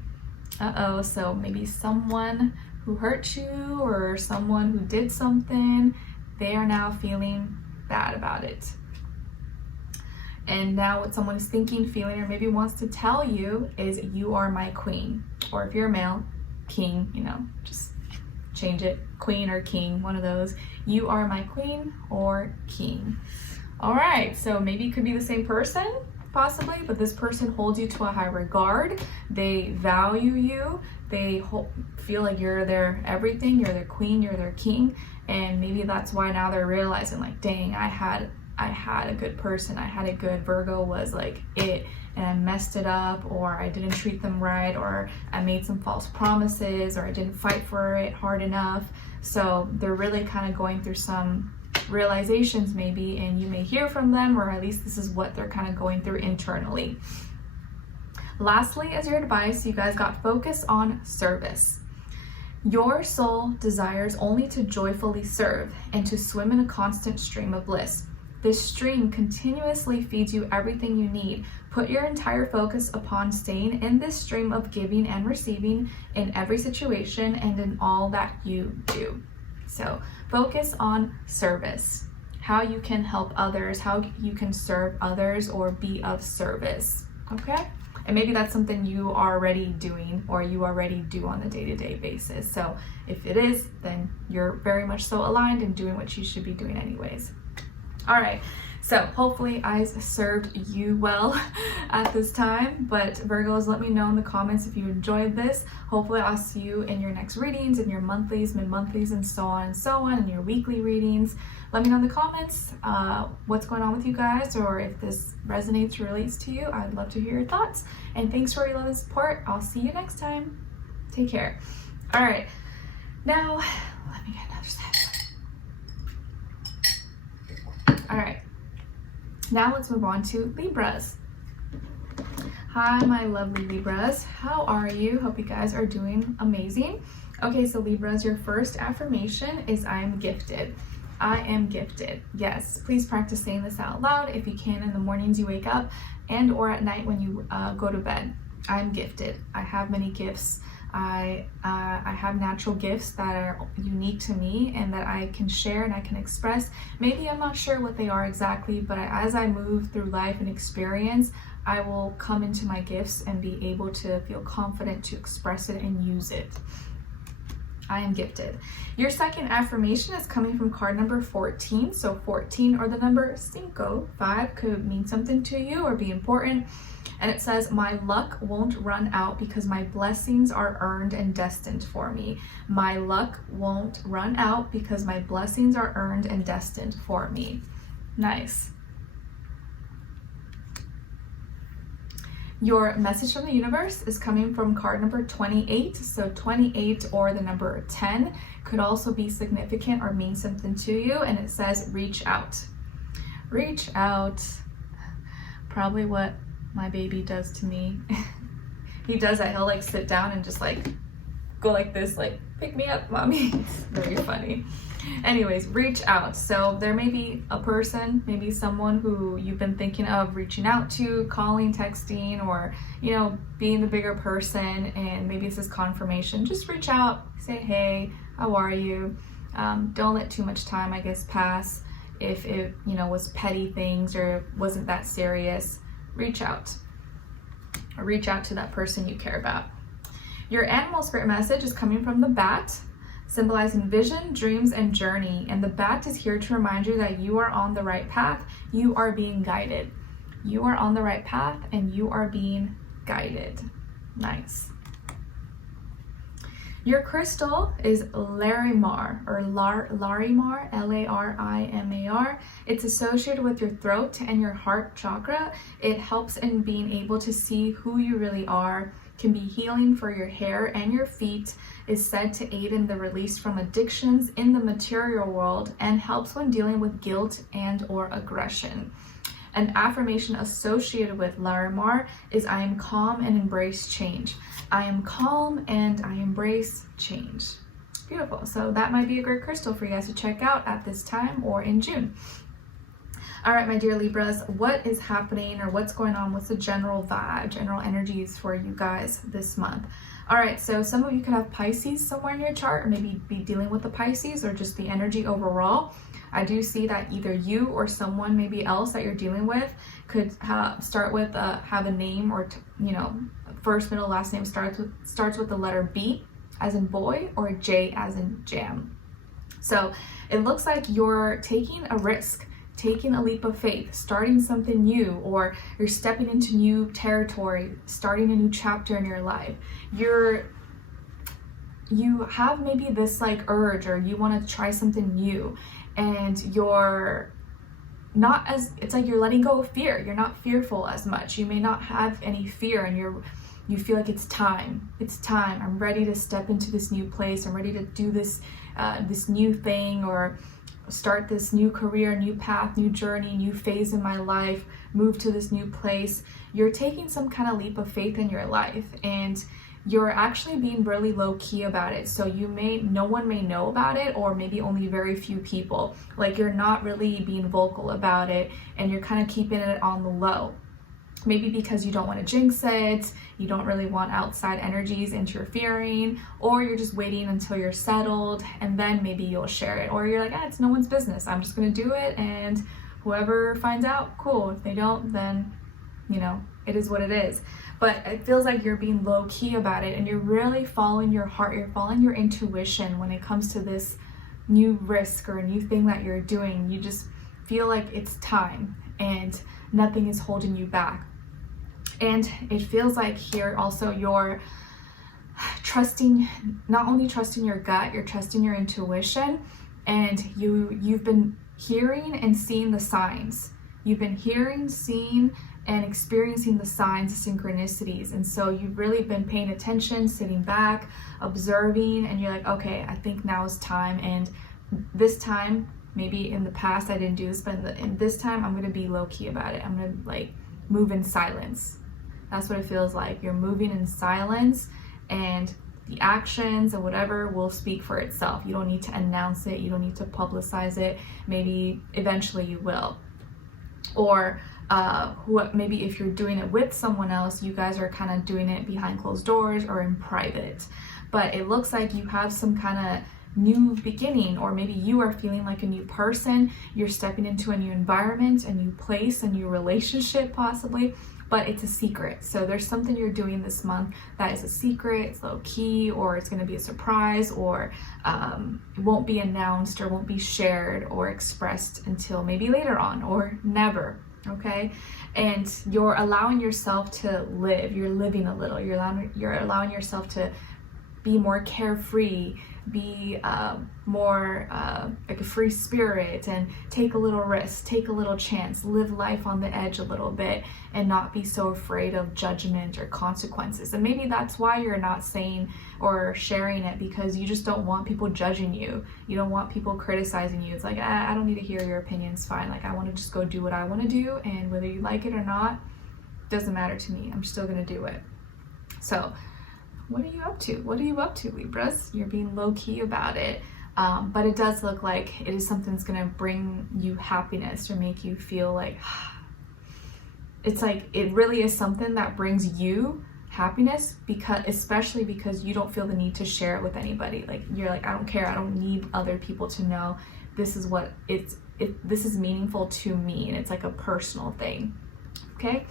So maybe someone who hurt you, or someone who did something, they are now feeling bad about it. And now what someone is thinking, feeling, or maybe wants to tell you is, you are my queen. Or if you're a male, king, you know, just change it, queen or king, one of those. You are my queen or king. All right, so maybe it could be the same person, possibly, but this person holds you to a high regard. They value you. They feel like you're their everything. You're their queen, you're their king. And maybe that's why now they're realizing, like, dang, I had a good person. I had a good Virgo was like it, and I messed it up, or I didn't treat them right, or I made some false promises, or I didn't fight for it hard enough. So they're really kind of going through some realizations maybe, and you may hear from them, or at least this is what they're kind of going through internally. Lastly, as your advice, you guys got focus on service. Your soul desires only to joyfully serve and to swim in a constant stream of bliss. This stream continuously feeds you everything you need. Put your entire focus upon staying in this stream of giving and receiving in every situation and in all that you do. So focus on service, how you can help others, how you can serve others or be of service, okay? And maybe that's something you are already doing or you already do on a day-to-day basis. So if it is, then you're very much so aligned and doing what you should be doing anyways. All right, so hopefully I served you well at this time, but Virgos, let me know in the comments if you enjoyed this. Hopefully I'll see you in your next readings, in your monthlies, mid-monthlies, and so on, and your weekly readings. Let me know in the comments what's going on with you guys, or if this resonates or relates to you. I'd love to hear your thoughts. And thanks for your love and support. I'll see you next time. Take care. All right, now let me get another step. All right, now let's move on to Libras. Hi, my lovely Libras. How are you? Hope you guys are doing amazing. Okay, so Libras, your first affirmation is I am gifted. I am gifted. Yes, please practice saying this out loud if you can in the mornings you wake up and or at night when you go to bed. I'm gifted. I have many gifts. I have natural gifts that are unique to me and that I can share and I can express. Maybe I'm not sure what they are exactly, but as I move through life and experience, I will come into my gifts and be able to feel confident to express it and use it. I am gifted. Your second affirmation is coming from card number 14. So 14 or the number 5 could mean something to you or be important. And it says, my luck won't run out because my blessings are earned and destined for me. My luck won't run out because my blessings are earned and destined for me. Nice. Your message from the universe is coming from card number 28. So 28 or the number 10 could also be significant or mean something to you. And it says, reach out. Reach out. Probably what my baby does to me. He does that. He'll like sit down and just like go like this, like, pick me up, mommy. It's very funny. Anyways, reach out. So there may be a person, maybe someone who you've been thinking of reaching out to, calling, texting, or, you know, being the bigger person, and maybe this is confirmation. Just reach out, say, hey, how are you? Don't let too much time, I guess, pass. If it, you know, was petty things or wasn't that serious, reach out. Or reach out to that person you care about. Your animal spirit message is coming from the bat, symbolizing vision, dreams, and journey. And the bat is here to remind you that you are on the right path. You are being guided. You are on the right path and you are being guided. Nice. Your crystal is Larimar or Larimar, Larimar. It's associated with your throat and your heart chakra. It helps in being able to see who you really are, can be healing for your hair and your feet, is said to aid in the release from addictions in the material world, and helps when dealing with guilt and or aggression. An affirmation associated with Larimar is I am calm and embrace change. I am calm and I embrace change. Beautiful. So that might be a great crystal for you guys to check out at this time or in June. All right, my dear Libras, what is happening or what's going on? What's the general vibe, general energies for you guys this month? All right, so some of you could have Pisces somewhere in your chart, or maybe be dealing with the Pisces or just the energy overall. I do see that either you or someone maybe else that you're dealing with could start with have a name, or you know, first, middle, last name starts with the letter B as in boy, or J as in jam. So it looks like you're taking a risk, taking a leap of faith, starting something new, or you're stepping into new territory, starting a new chapter in your life. You have maybe this like urge, or you want to try something new, and you're not as, it's like you're letting go of fear. You're not fearful as much. You may not have any fear, and you feel like it's time. I'm ready to step into this new place. I'm ready to do this this new thing, or start this new career, new path, new journey, new phase in my life, move to this new place. You're taking some kind of leap of faith in your life, and you're actually being really low key about it. So no one may know about it, or maybe only very few people. Like, you're not really being vocal about it, and you're kind of keeping it on the low. Maybe because you don't want to jinx it, you don't really want outside energies interfering, or you're just waiting until you're settled and then maybe you'll share it. Or you're like, it's no one's business. I'm just going to do it, and whoever finds out, cool. If they don't, then, you know, it is what it is. But it feels like you're being low key about it, and you're really following your heart, you're following your intuition when it comes to this new risk or a new thing that you're doing. You just feel like it's time, and nothing is holding you back. And it feels like here also you're trusting, not only trusting your gut, you're trusting your intuition, and you've been hearing and seeing the signs. You've been hearing, seeing, and experiencing the signs, the synchronicities. And so you've really been paying attention, sitting back, observing, and you're like, okay, I think now is time. And this time, maybe in the past I didn't do this, but in this time I'm going to be low key about it. I'm going to like move in silence. That's what it feels like. You're moving in silence, and the actions or whatever will speak for itself. You don't need to announce it. You don't need to publicize it. Maybe eventually you will. Or maybe if you're doing it with someone else, you guys are kind of doing it behind closed doors or in private. But it looks like you have some kind of new beginning, or maybe you are feeling like a new person. You're stepping into a new environment, a new place, a new relationship possibly, but it's a secret. So there's something you're doing this month that is a secret, it's low key, or it's going to be a surprise, or it won't be announced, or won't be shared or expressed until maybe later on, or never. Okay, and you're allowing yourself to live. You're living a little. You're allowing yourself to be more carefree, be more like a free spirit, and take a little risk, take a little chance, live life on the edge a little bit, and not be so afraid of judgment or consequences. And maybe that's why you're not saying or sharing it, because you just don't want people judging you. You don't want people criticizing you. It's like, I don't need to hear your opinions, fine. Like, I want to just go do what I want to do, and whether you like it or not, doesn't matter to me. I'm still going to do it. So what are you up to? What are you up to, Libras? You're being low-key about it, but it does look like it is something that's going to bring you happiness, or make you feel like, it's like it really is something that brings you happiness, because especially because you don't feel the need to share it with anybody. Like, you're like, I don't care, I don't need other people to know. This is what this is meaningful to me, and it's like a personal thing. Okay.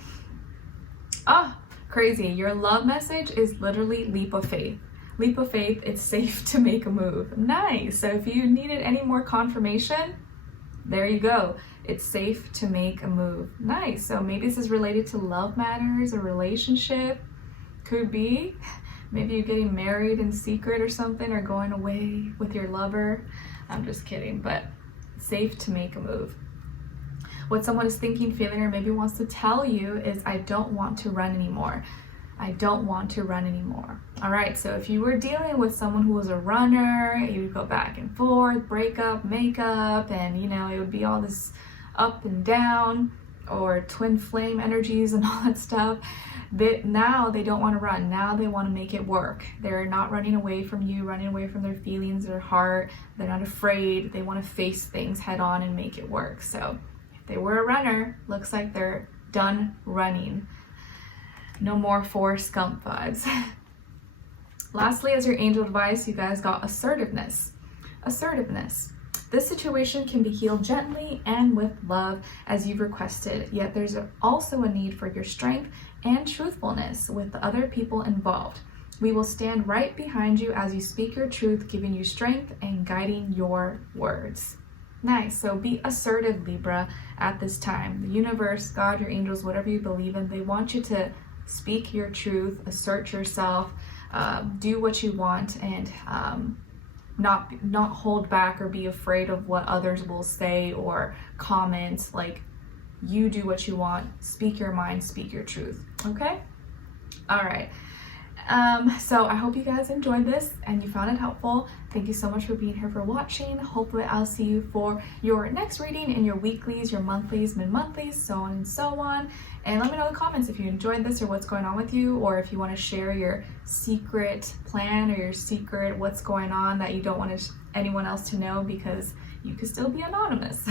Crazy. Your love message is literally leap of faith. Leap of faith, it's safe to make a move. Nice. So if you needed any more confirmation, there you go. It's safe to make a move. Nice. So maybe this is related to love matters, a relationship. Could be. Maybe you're getting married in secret or something, or going away with your lover. I'm just kidding, but safe to make a move. What someone is thinking, feeling, or maybe wants to tell you is, I don't want to run anymore. I don't want to run anymore. All right, so if you were dealing with someone who was a runner, you would go back and forth, break up, make up, and it would be all this up and down, or twin flame energies and all that stuff. Now they don't want to run. Now they want to make it work. They're not running away from you, running away from their feelings, their heart. They're not afraid. They want to face things head on and make it work. So they were a runner, looks like they're done running. No more Forrest Gump vibes. Lastly, as your angel advice, you guys got assertiveness. Assertiveness. This situation can be healed gently and with love as you've requested, yet there's also a need for your strength and truthfulness with the other people involved. We will stand right behind you as you speak your truth, giving you strength and guiding your words. Nice. So be assertive, Libra, at this time. The universe, God, your angels, whatever you believe in, they want you to speak your truth, assert yourself, do what you want, and not hold back or be afraid of what others will say or comment. Like, you do what you want, speak your mind, speak your truth. Okay? All right. So I hope you guys enjoyed this and you found it helpful. Thank you so much for being here, for watching. Hopefully I'll see you for your next reading in your weeklies, your monthlies, mid-monthlies, so on and so on. And let me know in the comments if you enjoyed this or what's going on with you, or if you want to share your secret plan or your secret what's going on that you don't want anyone else to know, because you could still be anonymous.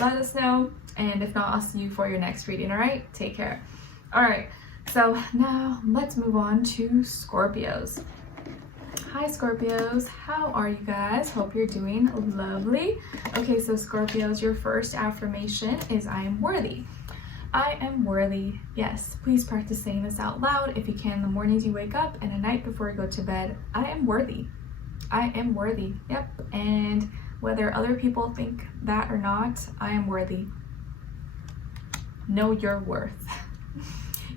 Let us know, and if not, I'll see you for your next reading. All right, take care. All right, so now let's move on to Scorpios. Hi Scorpios, how are you guys? Hope you're doing lovely. Okay, so Scorpios, your first affirmation is I am worthy. I am worthy. Yes, please practice saying this out loud if you can in the mornings you wake up and at night before you go to bed. I am worthy. I am worthy. Yep. And whether other people think that or not, I am worthy. Know your worth.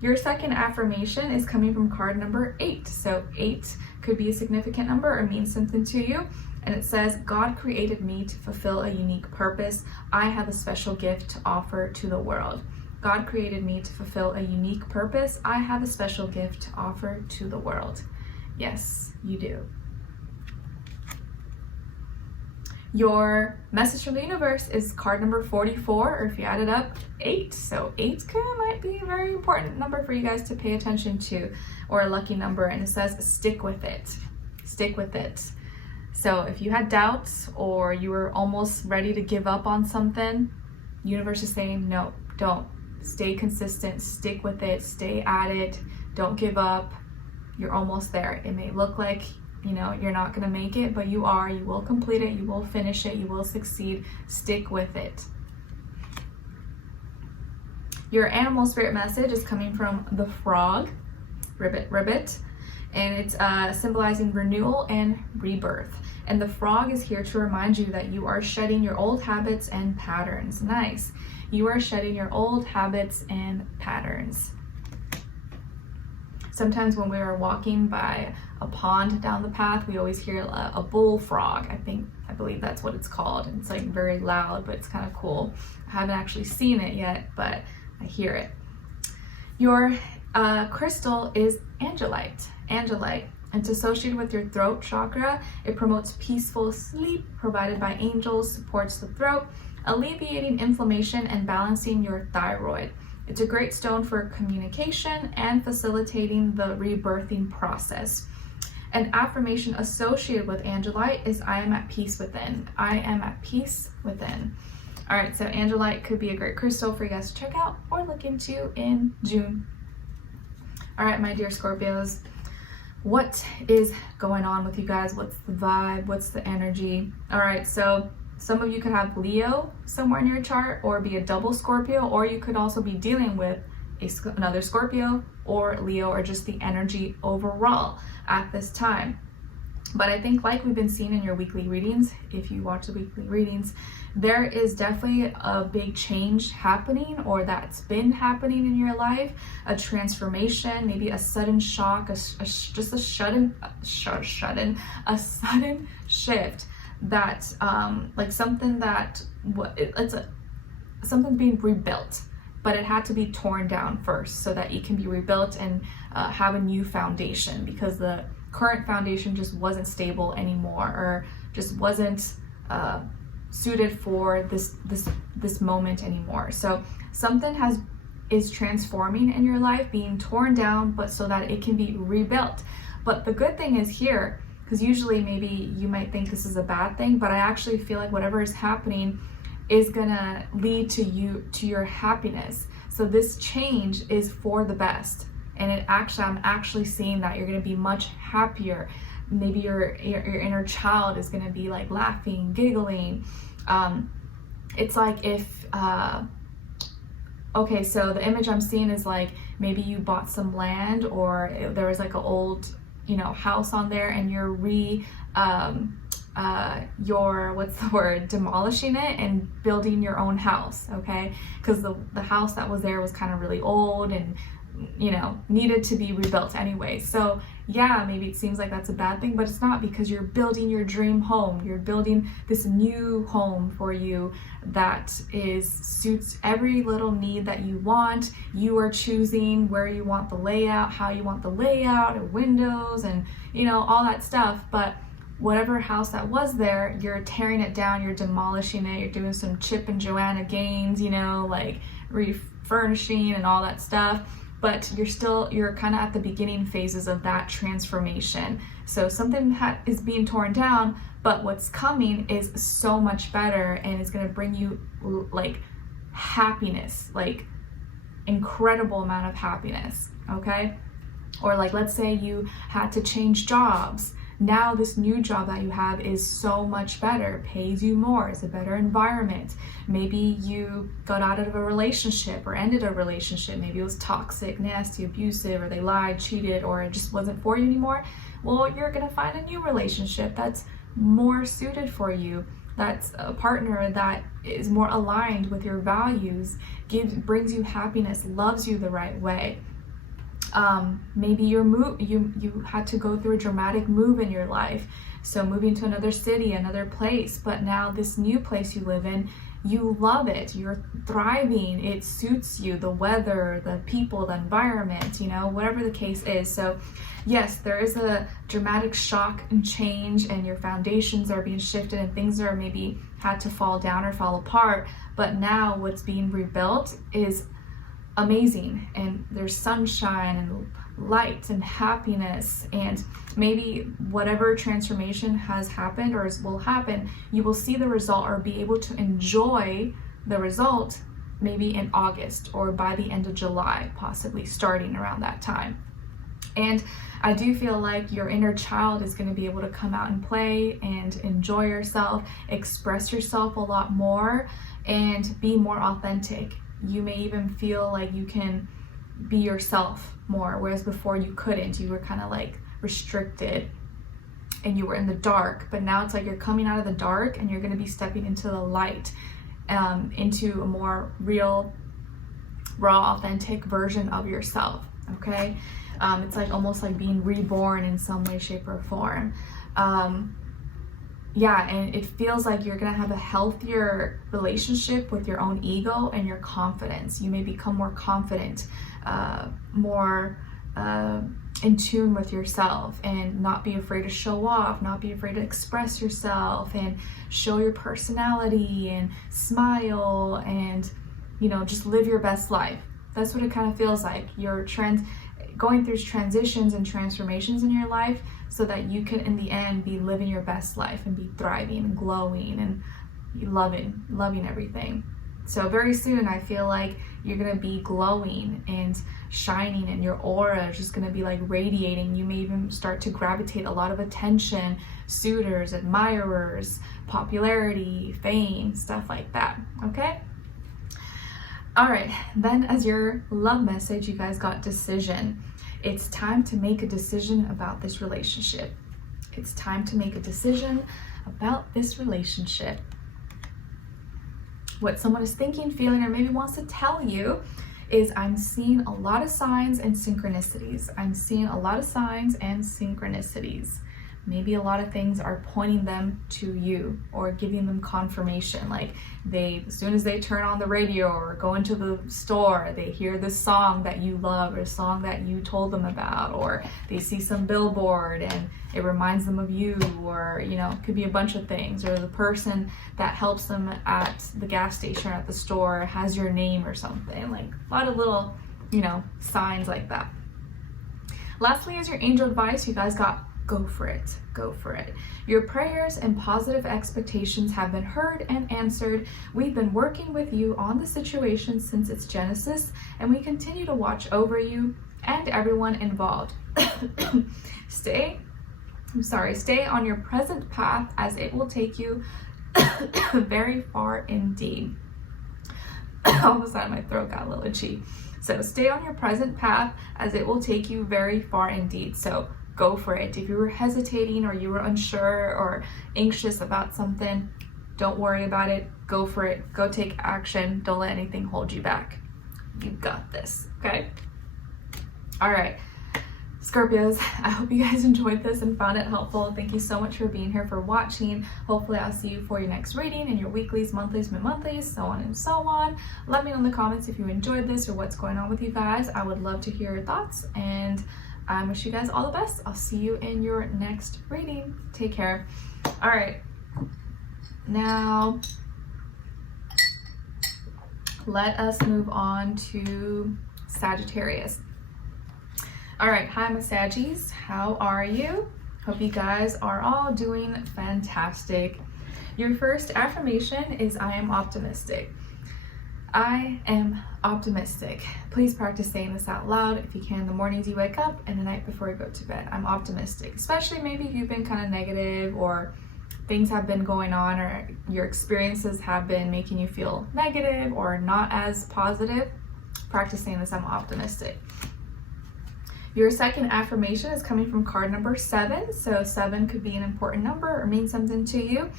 Your second affirmation is coming from card number 8. So 8 could be a significant number or mean something to you. And it says, God created me to fulfill a unique purpose. I have a special gift to offer to the world. God created me to fulfill a unique purpose. I have a special gift to offer to the world. Yes, you do. Your message from the universe is card number 44, or if you add it up, 8. So 8 might be a very important number for you guys to pay attention to, or a lucky number. And it says, stick with it. Stick with it. So if you had doubts or you were almost ready to give up on something, universe is saying, no, don't. Stay consistent, stick with it, stay at it, don't give up. You're almost there. It may look like, you know, you're not going to make it, but you are. You will complete it, you will finish it, you will succeed. Stick with it. Your animal spirit message is coming from the frog, ribbit, and it's symbolizing renewal and rebirth. And the frog is here to remind you that you are shedding your old habits and patterns. Nice. You are shedding your old habits and patterns. Sometimes when we are walking by a pond down the path, we always hear a bullfrog. I believe that's what it's called. And it's like very loud, but it's kind of cool. I haven't actually seen it yet, but I hear it. Your crystal is Angelite. It's associated with your throat chakra. It promotes peaceful sleep provided by angels, supports the throat, alleviating inflammation and balancing your thyroid. It's a great stone for communication and facilitating the rebirthing process. An affirmation associated with Angelite is I am at peace within. I am at peace within. All right, so Angelite could be a great crystal for you guys to check out or look into in June. All right, my dear Scorpios, what is going on with you guys? What's the vibe? What's the energy? All right, so some of you could have Leo somewhere in your chart or be a double Scorpio, or you could also be dealing with another Scorpio or Leo, or just the energy overall at this time. But I think, like we've been seeing in your weekly readings, if you watch the weekly readings, there is definitely a big change happening, or that's been happening in your life, a transformation, maybe a sudden shock, just a sudden shift that like something that something being rebuilt, but it had to be torn down first so that it can be rebuilt and have a new foundation, because the current foundation just wasn't stable anymore, or just wasn't suited for this moment anymore. So something is transforming in your life, being torn down, but so that it can be rebuilt. But the good thing is here, because usually maybe you might think this is a bad thing, but I actually feel like whatever is happening is gonna lead to your happiness. So this change is for the best, And I'm actually seeing that you're going to be much happier. Maybe your inner child is going to be like laughing, giggling. It's like if okay, so the image I'm seeing is like maybe you bought some land, or there was like an old, you know, house on there, and you're demolishing it and building your own house, okay? Because the house that was there was kind of really old and, you know, needed to be rebuilt anyway. So yeah, maybe it seems like that's a bad thing, but it's not, because you're building your dream home. You're building this new home for you that suits every little need that you want. You are choosing where you want the layout, how you want the layout, and windows, and, you know, all that stuff. But whatever house that was there, you're tearing it down, you're demolishing it, you're doing some Chip and Joanna Gaines, you know, like refurnishing and all that stuff. But you're kind of at the beginning phases of that transformation. So something is being torn down, but what's coming is so much better, and it's going to bring you like happiness, like incredible amount of happiness, okay? Or like, let's say you had to change jobs. Now this new job that you have is so much better, pays you more, it's a better environment. Maybe you got out of a relationship or ended a relationship. Maybe it was toxic, nasty, abusive, or they lied, cheated, or it just wasn't for you anymore. Well, you're gonna find a new relationship that's more suited for you. That's a partner that is more aligned with your values, brings you happiness, loves you the right way. Maybe you had to go through a dramatic move in your life, so moving to another city, another place, but now this new place you live in, you love it, you're thriving, it suits you, the weather, the people, the environment, you know, whatever the case is. So yes, there is a dramatic shock and change, and your foundations are being shifted, and things are maybe had to fall down or fall apart, but now what's being rebuilt is amazing, and there's sunshine and light and happiness, and maybe whatever transformation has happened or will happen, you will see the result or be able to enjoy the result maybe in August or by the end of July, possibly starting around that time. And I do feel like your inner child is going to be able to come out and play and enjoy yourself, express yourself a lot more, and be more authentic. You may even feel like you can be yourself more, whereas before you couldn't. You were kind of like restricted and you were in the dark, but now it's like you're coming out of the dark and you're going to be stepping into the light, into a more real, raw, authentic version of yourself, okay? It's like almost like being reborn in some way, shape, or form. Yeah, and it feels like you're gonna have a healthier relationship with your own ego and your confidence. You may become more confident, more in tune with yourself, and not be afraid to show off, not be afraid to express yourself, and show your personality, and smile, and, you know, just live your best life. That's what it kind of feels like. You're going through transitions and transformations in your life, so that you can in the end be living your best life and be thriving and glowing and loving everything. So very soon I feel like you're gonna be glowing and shining, and your aura is just gonna be like radiating. You may even start to gravitate a lot of attention, suitors, admirers, popularity, fame, stuff like that, okay? All right, then as your love message, you guys got decision. It's time to make a decision about this relationship. It's time to make a decision about this relationship. What someone is thinking, feeling, or maybe wants to tell you is, I'm seeing a lot of signs and synchronicities. I'm seeing a lot of signs and synchronicities. Maybe a lot of things are pointing them to you or giving them confirmation. Like as soon as they turn on the radio or go into the store, they hear this song that you love, or a song that you told them about, or they see some billboard and it reminds them of you, or, you know, it could be a bunch of things, or the person that helps them at the gas station or at the store has your name or something. Like a lot of little, you know, signs like that. Lastly, is your angel advice. You guys got go for it. Go for it. Your prayers and positive expectations have been heard and answered. We've been working with you on the situation since its genesis, and we continue to watch over you. and everyone involved. Stay on your present path, as it will take you very far indeed. All of a sudden my throat got a little itchy. So stay on your present path, as it will take you very far indeed. So go for it. If you were hesitating or you were unsure or anxious about something, don't worry about it. Go for it. Go take action. Don't let anything hold you back. You got this, okay? All right, Scorpios, I hope you guys enjoyed this and found it helpful. Thank you so much for being here, for watching. Hopefully I'll see you for your next reading and your weeklies, monthlies, mid-monthlies, so on and so on. Let me know in the comments if you enjoyed this or what's going on with you guys. I would love to hear your thoughts, and I wish you guys all the best. I'll see you in your next reading. Take care. All right, now let us move on to Sagittarius. All right, hi my Saggies, how are you? Hope you guys are all doing fantastic. Your first affirmation is I am optimistic. I am optimistic. Please practice saying this out loud if you can, the mornings you wake up and the night before you go to bed. I'm optimistic, especially maybe if you've been kind of negative or things have been going on or your experiences have been making you feel negative or not as positive. Practice saying this, I'm optimistic. Your second affirmation is coming from card number 7. So 7 could be an important number or mean something to you.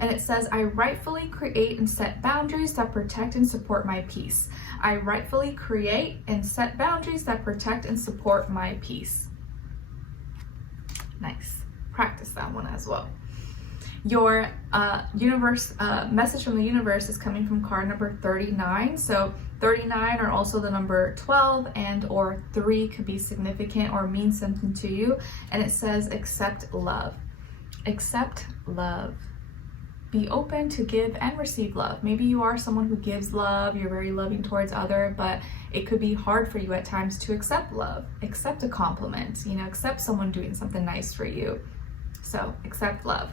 And it says, I rightfully create and set boundaries that protect and support my peace. I rightfully create and set boundaries that protect and support my peace. Nice. Practice that one as well. Your message from the universe is coming from card number 39. So 39 or also the number 12 and or 3 could be significant or mean something to you. And it says, accept love. Accept love. Be open to give and receive love. Maybe you are someone who gives love, you're very loving towards others, but it could be hard for you at times to accept love, accept a compliment, accept someone doing something nice for you. So accept love.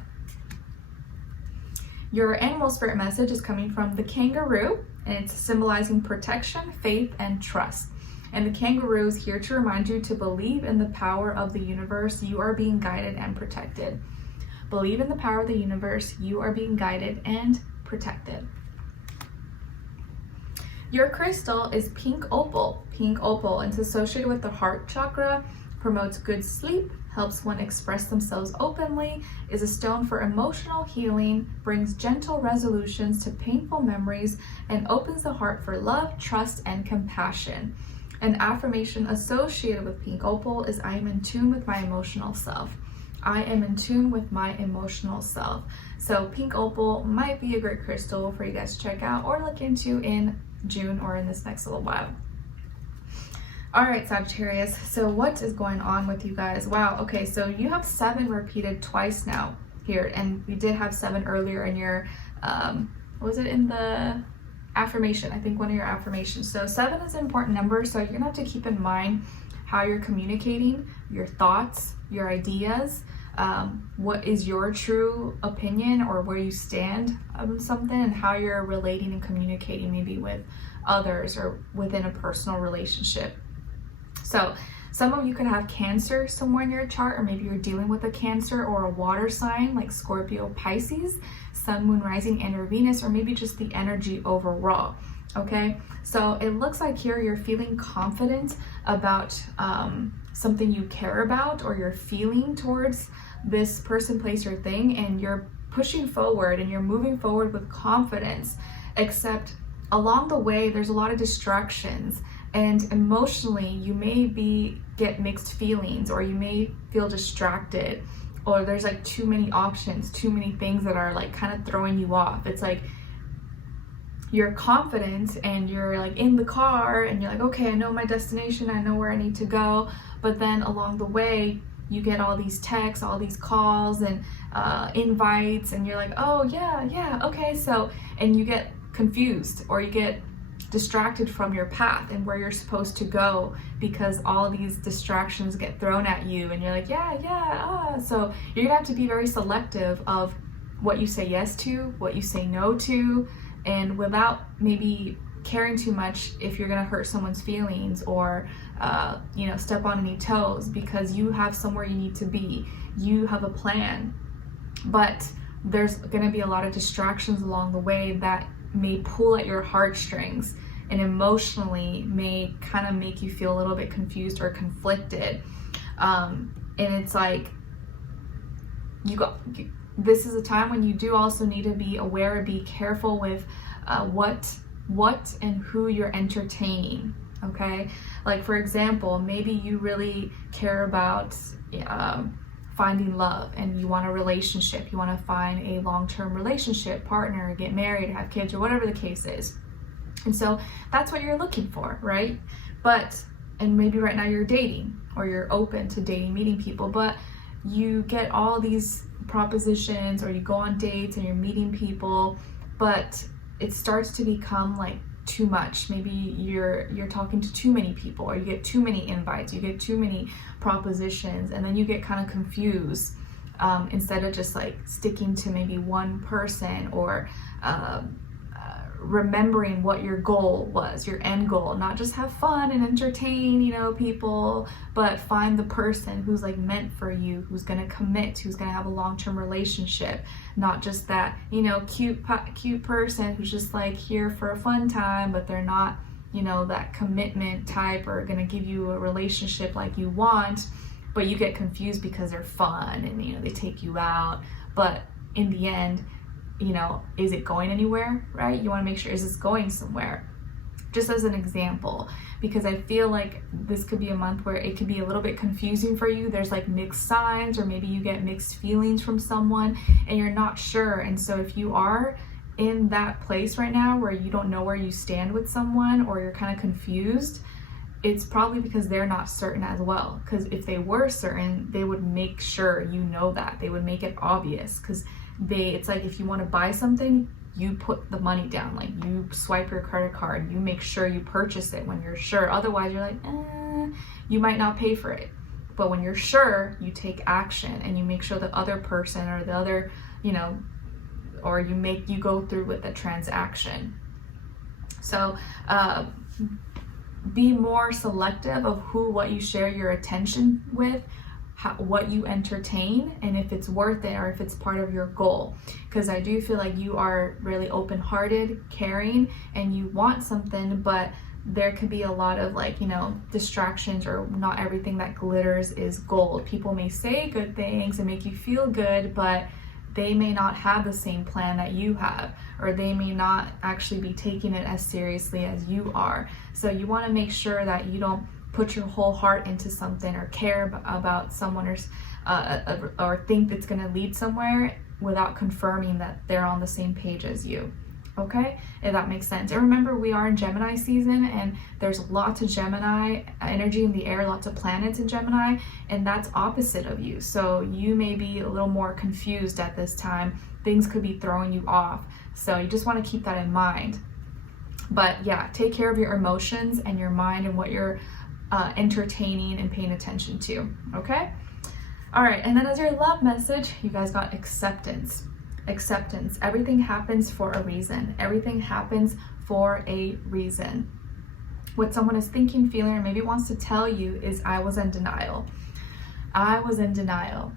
Your animal spirit message is coming from the kangaroo, and it's symbolizing protection, faith, and trust. And the kangaroo is here to remind you to believe in the power of the universe. You are being guided and protected. Believe in the power of the universe. You are being guided and protected. Your crystal is pink opal. Pink opal, and it's associated with the heart chakra, promotes good sleep, helps one express themselves openly, is a stone for emotional healing, brings gentle resolutions to painful memories, and opens the heart for love, trust, and compassion. An affirmation associated with pink opal is I am in tune with my emotional self. I am in tune with my emotional self. So pink opal might be a great crystal for you guys to check out or look into in June or in this next little while. All right, Sagittarius, so what is going on with you guys? Wow, okay, so you have 7 repeated twice now here, and we did have 7 earlier in your, was it in the affirmation? I think one of your affirmations. So 7 is an important number, so you're gonna have to keep in mind how you're communicating, your thoughts, your ideas, what is your true opinion or where you stand on something, and how you're relating and communicating maybe with others or within a personal relationship. So some of you could have Cancer somewhere in your chart, or maybe you're dealing with a Cancer or a water sign like Scorpio, Pisces, Sun, Moon, Rising, and or Venus, or maybe just the energy overall. Okay, so it looks like here you're feeling confident about something you care about, or you're feeling towards this person, place, or thing, and you're pushing forward and you're moving forward with confidence, except along the way there's a lot of distractions, and emotionally you may get mixed feelings, or you may feel distracted, or there's like too many options, too many things that are like kind of throwing you off. It's like you're confident and you're like in the car and you're like, okay, I know my destination, I know where I need to go, but then along the way you get all these texts, all these calls and invites, and you're like, oh yeah, okay, so, and you get confused or you get distracted from your path and where you're supposed to go, because all these distractions get thrown at you and you're like, so you're gonna have to be very selective of what you say yes to, what you say no to, and without maybe caring too much if you're gonna hurt someone's feelings or you know, step on any toes, because you have somewhere you need to be. You have a plan, but there's gonna be a lot of distractions along the way that may pull at your heartstrings and emotionally may kind of make you feel a little bit confused or conflicted. And it's like, this is a time when you do also need to be aware and be careful with what and who you're entertaining, okay? Like, for example, maybe you really care about finding love and you want a relationship, you want to find a long-term relationship, partner, get married, have kids, or whatever the case is. And so that's what you're looking for, right? And maybe right now you're dating, or you're open to dating, meeting people, but you get all these propositions, or you go on dates and you're meeting people, but it starts to become like too much. Maybe you're talking to too many people, or you get too many invites, you get too many propositions, and then you get kind of confused, instead of just like sticking to maybe one person, or remembering what your goal was, your end goal. Not just have fun and entertain, you know, people, but find the person who's like meant for you, who's gonna commit, who's gonna have a long-term relationship. Not just that, you know, cute person who's just like here for a fun time, but they're not, you know, that commitment type, or gonna give you a relationship like you want, but you get confused because they're fun and, you know, they take you out, but in the end, you know, is it going anywhere, right? You want to make sure, is this going somewhere? Just as an example, because I feel like this could be a month where it could be a little bit confusing for you. There's like mixed signs, or maybe you get mixed feelings from someone and you're not sure. And so if you are in that place right now where you don't know where you stand with someone, or you're kind of confused, it's probably because they're not certain as well. Because if they were certain, they would make sure you know that. They would make it obvious, because it's like, if you want to buy something, you put the money down, like you swipe your credit card, you make sure you purchase it when you're sure. Otherwise you're like, you might not pay for it. But when you're sure, you take action and you make sure the other person, or the other, you know, or you go through with the transaction. So be more selective of what you share your attention with, what you entertain, and if it's worth it, or if it's part of your goal. Because I do feel like you are really open-hearted, caring, and you want something, but there could be a lot of, like, you know, distractions, or not everything that glitters is gold. People may say good things and make you feel good, but they may not have the same plan that you have, or they may not actually be taking it as seriously as you are. So you want to make sure that you don't put your whole heart into something, or care about someone, or think it's going to lead somewhere without confirming that they're on the same page as you. Okay, if that makes sense. And remember, we are in Gemini season, and there's lots of Gemini energy in the air, lots of planets in Gemini, and that's opposite of you. So you may be a little more confused at this time. Things could be throwing you off. So you just want to keep that in mind. But yeah, take care of your emotions and your mind, and what you're entertaining and paying attention to. Okay, all right. And then as your love message, you guys got acceptance. Acceptance. Everything happens for a reason. Everything happens for a reason. What someone is thinking, feeling, or maybe wants to tell you is, I was in denial. I was in denial.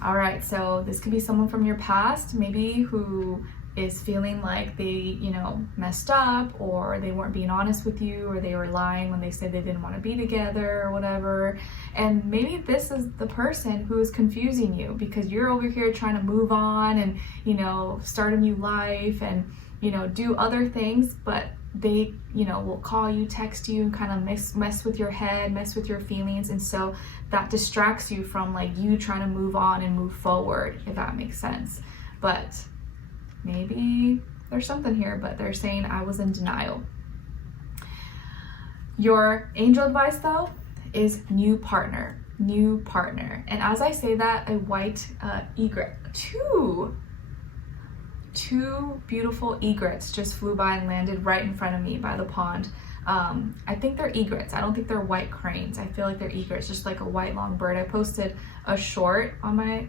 All right, so this could be someone from your past, maybe, who is feeling like they, you know, messed up, or they weren't being honest with you, or they were lying when they said they didn't want to be together, or whatever. And maybe this is the person who is confusing you, because you're over here trying to move on and, you know, start a new life and, you know, do other things, but they, you know, will call you, text you, kind of mess with your head, mess with your feelings. And so that distracts you from, like, you trying to move on and move forward, if that makes sense. But maybe there's something here, but they're saying, I was in denial. Your angel advice, though, is new partner. New partner. And as I say that, a white egret, two beautiful egrets just flew by and landed right in front of me by the pond. I think they're egrets. I don't think they're white cranes. I feel like they're egrets, just like a white long bird. I posted a short on my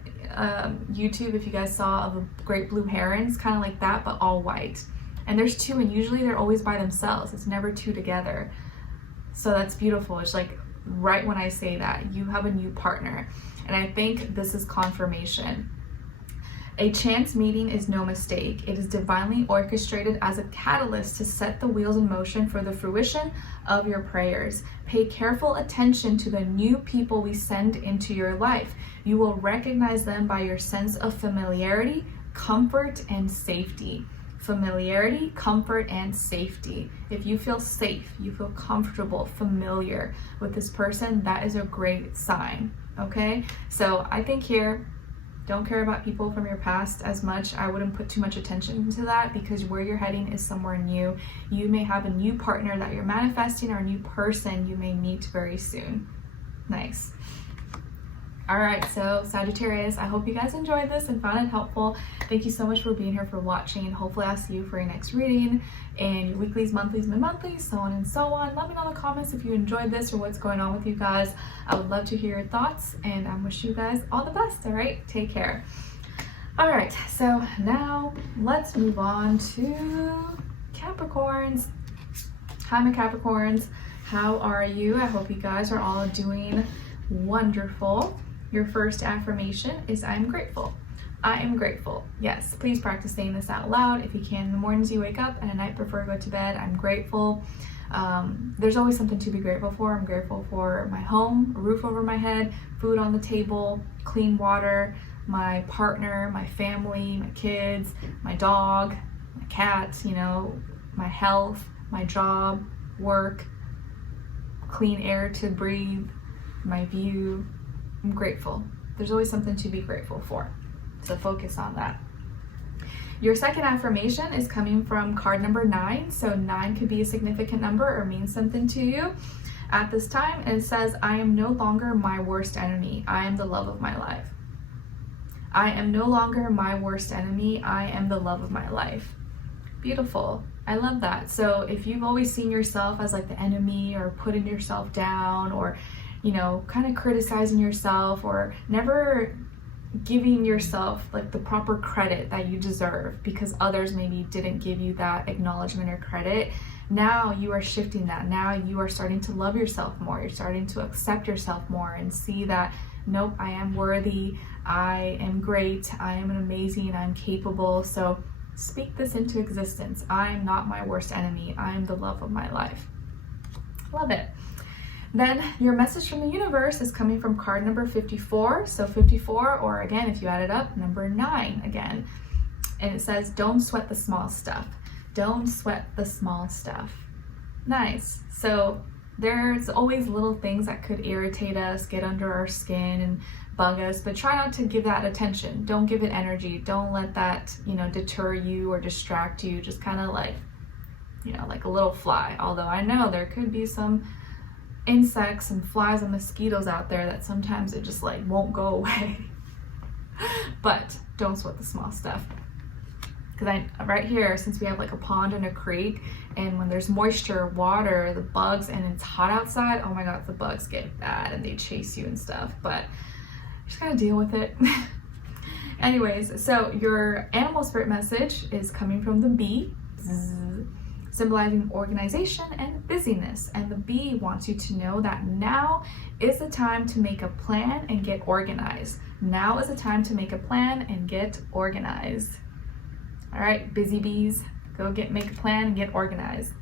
YouTube, if you guys saw, of a great blue herons, kind of like that, but all white. And there's two, and usually they're always by themselves. It's never two together. So that's beautiful. It's like right when I say that, you have a new partner. And I think this is confirmation. A chance meeting is no mistake. It is divinely orchestrated as a catalyst to set the wheels in motion for the fruition of your prayers. Pay careful attention to the new people we send into your life. You will recognize them by your sense of familiarity, comfort, and safety. Familiarity, comfort, and safety. If you feel safe, you feel comfortable, familiar with this person, that is a great sign, okay? So I think here, don't care about people from your past as much. I wouldn't put too much attention into that, because where you're heading is somewhere new. You may have a new partner that you're manifesting, or a new person you may meet very soon. Nice. All right, so Sagittarius, I hope you guys enjoyed this and found it helpful. Thank you so much for being here, for watching. Hopefully I'll see you for your next reading, and your weeklies, monthlies, mid-monthlies, so on and so on. Let me know in the comments if you enjoyed this or what's going on with you guys. I would love to hear your thoughts, and I wish you guys all the best, all right? Take care. All right, so now let's move on to Capricorns. Hi, my Capricorns. How are you? I hope you guys are all doing wonderful. Your first affirmation is I am grateful. I am grateful. Yes, please practice saying this out loud if you can. In the mornings you wake up and at night before you go to bed, I'm grateful. There's always something to be grateful for. I'm grateful for my home, a roof over my head, food on the table, clean water, my partner, my family, my kids, my dog, my cat, you know, my health, my job, work, clean air to breathe, my view. I'm grateful. There's always something to be grateful for. So focus on that. Your second affirmation is coming from card number 9. So 9 could be a significant number or mean something to you at this time. And it says, I am no longer my worst enemy. I am the love of my life. I am no longer my worst enemy. I am the love of my life. Beautiful. I love that. So if you've always seen yourself as like the enemy, or putting yourself down, or you know, kind of criticizing yourself, or never giving yourself like the proper credit that you deserve because others maybe didn't give you that acknowledgement or credit, now you are shifting that. Now you are starting to love yourself more. You're starting to accept yourself more and see that, nope, I am worthy, I am great, I am amazing, I'm capable. So speak this into existence. I am not my worst enemy. I am the love of my life. Love it. Then your message from the universe is coming from card number 54. So 54, or again, if you add it up, number 9 again. And it says, don't sweat the small stuff. Don't sweat the small stuff. Nice. So there's always little things that could irritate us, get under our skin and bug us, but try not to give that attention. Don't give it energy. Don't let that, you know, deter you or distract you. Just kind of like, you know, like a little fly. Although I know there could be some insects and flies and mosquitoes out there that sometimes it just like won't go away. But don't sweat the small stuff. Because right here, since we have like a pond and a creek, and when there's moisture, water, the bugs, and it's hot outside, oh my god, the bugs get bad and they chase you and stuff, but you just gotta deal with it. Anyways, so your animal spirit message is coming from the bee. Symbolizing organization and busyness. And the bee wants you to know that now is the time to make a plan and get organized. Now is the time to make a plan and get organized. All right, busy bees, go make a plan and get organized.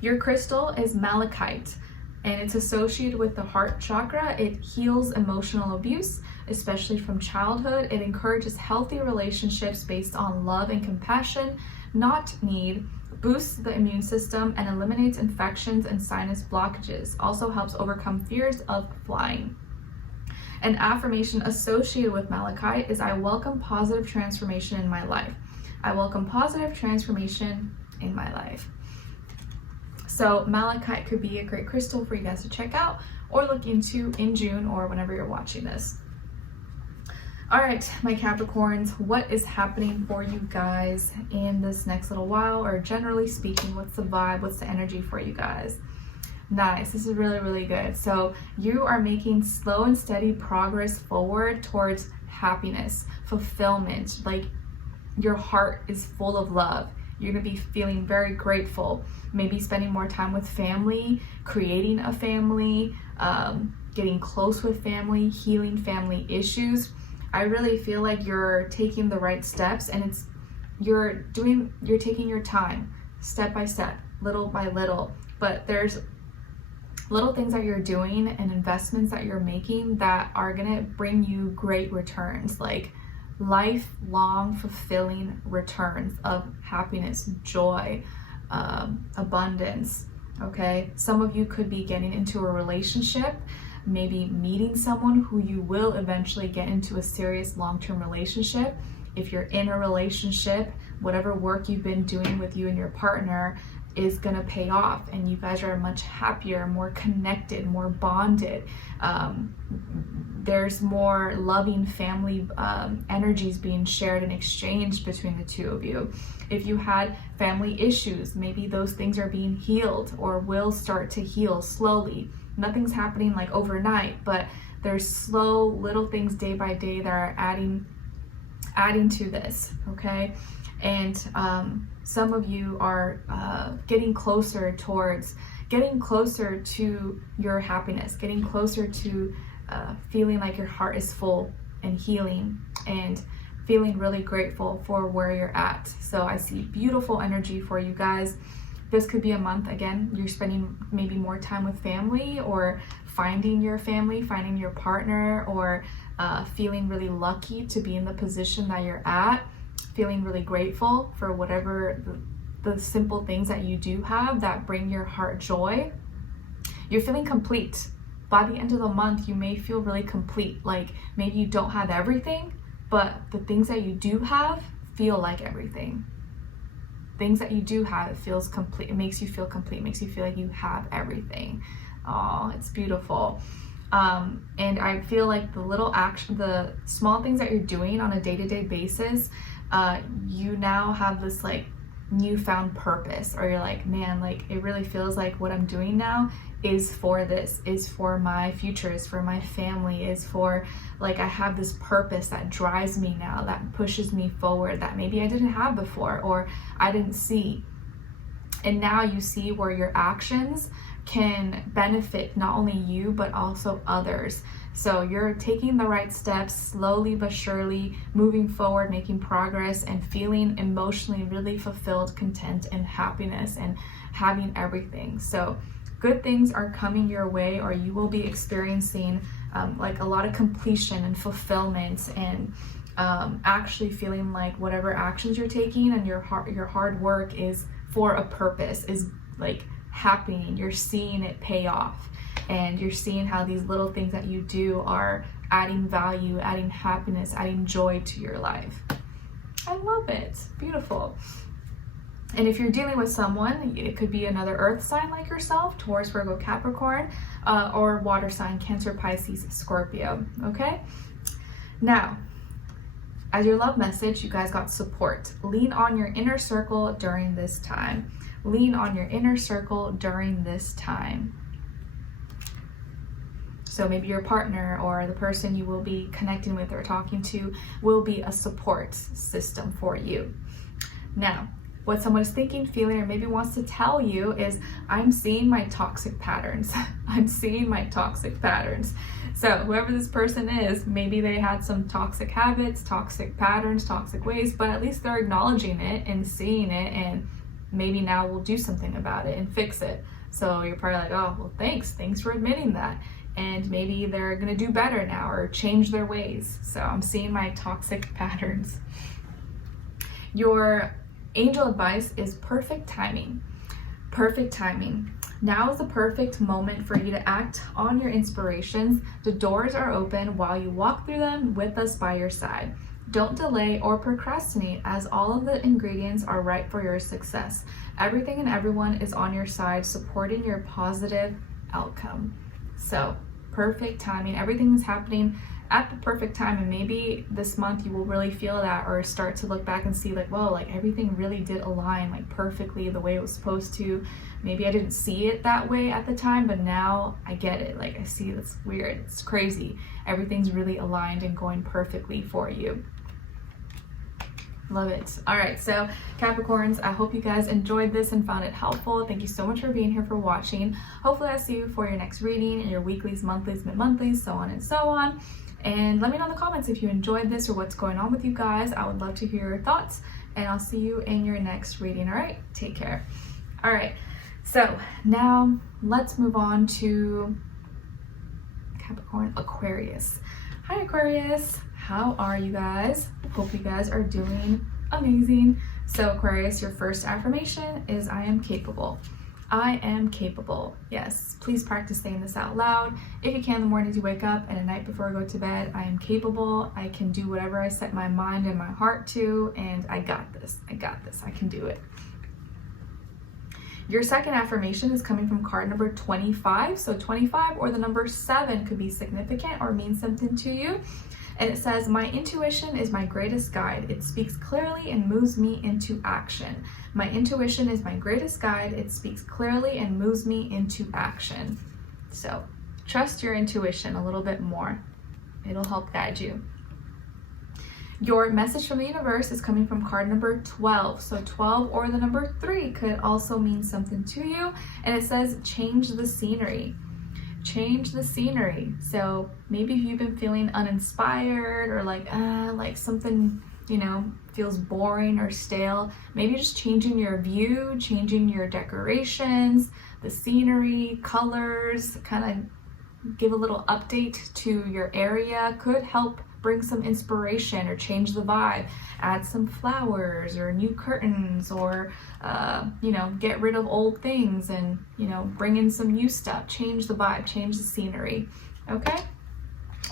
Your crystal is malachite, and it's associated with the heart chakra. It heals emotional abuse, especially from childhood. It encourages healthy relationships based on love and compassion, not need, boosts the immune system, and eliminates infections and sinus blockages. Also helps overcome fears of flying. An affirmation associated with malachite is, I welcome positive transformation in my life. I welcome positive transformation in my life. So malachite could be a great crystal for you guys to check out or look into in June or whenever you're watching this. All right, my Capricorns, what is happening for you guys in this next little while, or generally speaking, what's the vibe, what's the energy for you guys? Nice, this is really, really good. So you are making slow and steady progress forward towards happiness, fulfillment, like your heart is full of love. You're gonna be feeling very grateful, maybe spending more time with family, creating a family, getting close with family, healing family issues. I really feel like you're taking the right steps, and you're taking your time, step by step, little by little, but there's little things that you're doing and investments that you're making that are gonna bring you great returns, like lifelong fulfilling returns of happiness, joy, abundance. Okay, some of you could be getting into a relationship, maybe meeting someone who you will eventually get into a serious long-term relationship. If you're in a relationship, whatever work you've been doing with you and your partner is gonna pay off, and you guys are much happier, more connected, more bonded. There's more loving family energies being shared and exchanged between the two of you. If you had family issues, maybe those things are being healed or will start to heal slowly. Nothing's happening like overnight, but there's slow little things day by day that are adding to this, okay? And some of you are getting closer to your happiness, getting closer to feeling like your heart is full and healing, and feeling really grateful for where you're at. So I see beautiful energy for you guys. This could be a month, again, you're spending maybe more time with family, or finding your family, finding your partner, or feeling really lucky to be in the position that you're at, feeling really grateful for whatever the simple things that you do have that bring your heart joy. You're feeling complete. By the end of the month, you may feel really complete, like maybe you don't have everything, but the things that you do have feel like everything. Things that you do have, it feels complete. It makes you feel complete, makes you feel like you have everything. Oh, it's beautiful. And I feel like the small things that you're doing on a day-to-day basis, you now have this like newfound purpose, or you're like, man, like it really feels like what I'm doing now is for this, is for my future, is for my family, is for, like, I have this purpose that drives me now, that pushes me forward, that maybe I didn't have before, or I didn't see. And now you see where your actions can benefit not only you, but also others. So you're taking the right steps, slowly but surely, moving forward, making progress, and feeling emotionally really fulfilled, content, and happiness, and having everything. So good things are coming your way, or you will be experiencing like a lot of completion and fulfillment, and actually feeling like whatever actions you're taking and your hard work is for a purpose, is like happening. You're seeing it pay off, and you're seeing how these little things that you do are adding value, adding happiness, adding joy to your life. I love it. Beautiful. And if you're dealing with someone, it could be another earth sign like yourself, Taurus, Virgo, Capricorn, or water sign, Cancer, Pisces, Scorpio, okay? Now, as your love message, you guys got support. Lean on your inner circle during this time. Lean on your inner circle during this time. So maybe your partner or the person you will be connecting with or talking to will be a support system for you. Now, what someone is thinking, feeling, or maybe wants to tell you is, I'm seeing my toxic patterns. I'm seeing my toxic patterns. So whoever this person is, maybe they had some toxic habits, toxic patterns, toxic ways, but at least they're acknowledging it and seeing it, and maybe now we'll do something about it and fix it. So you're probably like, oh, well, thanks for admitting that. And maybe they're gonna do better now or change their ways. So I'm seeing my toxic patterns. Your angel advice is perfect timing. Perfect timing. Now is the perfect moment for you to act on your inspirations. The doors are open while you walk through them with us by your side. Don't delay or procrastinate, as all of the ingredients are right for your success. Everything and everyone is on your side, supporting your positive outcome. So, perfect timing. Everything is happening at the perfect time, and maybe this month you will really feel that, or start to look back and see like, whoa, like everything really did align like perfectly the way it was supposed to. Maybe I didn't see it that way at the time, but now I get it. Like I see, it's weird, it's crazy. Everything's really aligned and going perfectly for you. Love it. All right, so Capricorns, I hope you guys enjoyed this and found it helpful. Thank you so much for being here, for watching. Hopefully I'll see you for your next reading, your weeklies, monthlies, mid-monthlies, so on and so on. And let me know in the comments if you enjoyed this or what's going on with you guys. I would love to hear your thoughts, and I'll see you in your next reading. All right, take care. All right, so now let's move on to Capricorn, Aquarius. Hi Aquarius, how are you guys? Hope you guys are doing amazing. So Aquarius, your first affirmation is I am capable. I am capable. Yes, please practice saying this out loud. If you can, in the mornings you wake up and at night before I go to bed, I am capable. I can do whatever I set my mind and my heart to, and I got this. I got this. I can do it. Your second affirmation is coming from card number 25. So 25 or the number 7 could be significant or mean something to you. And it says, my intuition is my greatest guide. It speaks clearly and moves me into action. My intuition is my greatest guide. It speaks clearly and moves me into action. So trust your intuition a little bit more. It'll help guide you. Your message from the universe is coming from card number 12. So 12 or the number 3 could also mean something to you. And it says, change the scenery. Change the scenery. So maybe if you've been feeling uninspired or like something, you know, feels boring or stale, maybe just changing your view, changing your decorations, the scenery, colors, kind of give a little update to your area could help bring some inspiration or change the vibe. Add some flowers or new curtains, or you know, get rid of old things and, you know, bring in some new stuff. Change the vibe, change the scenery. Okay?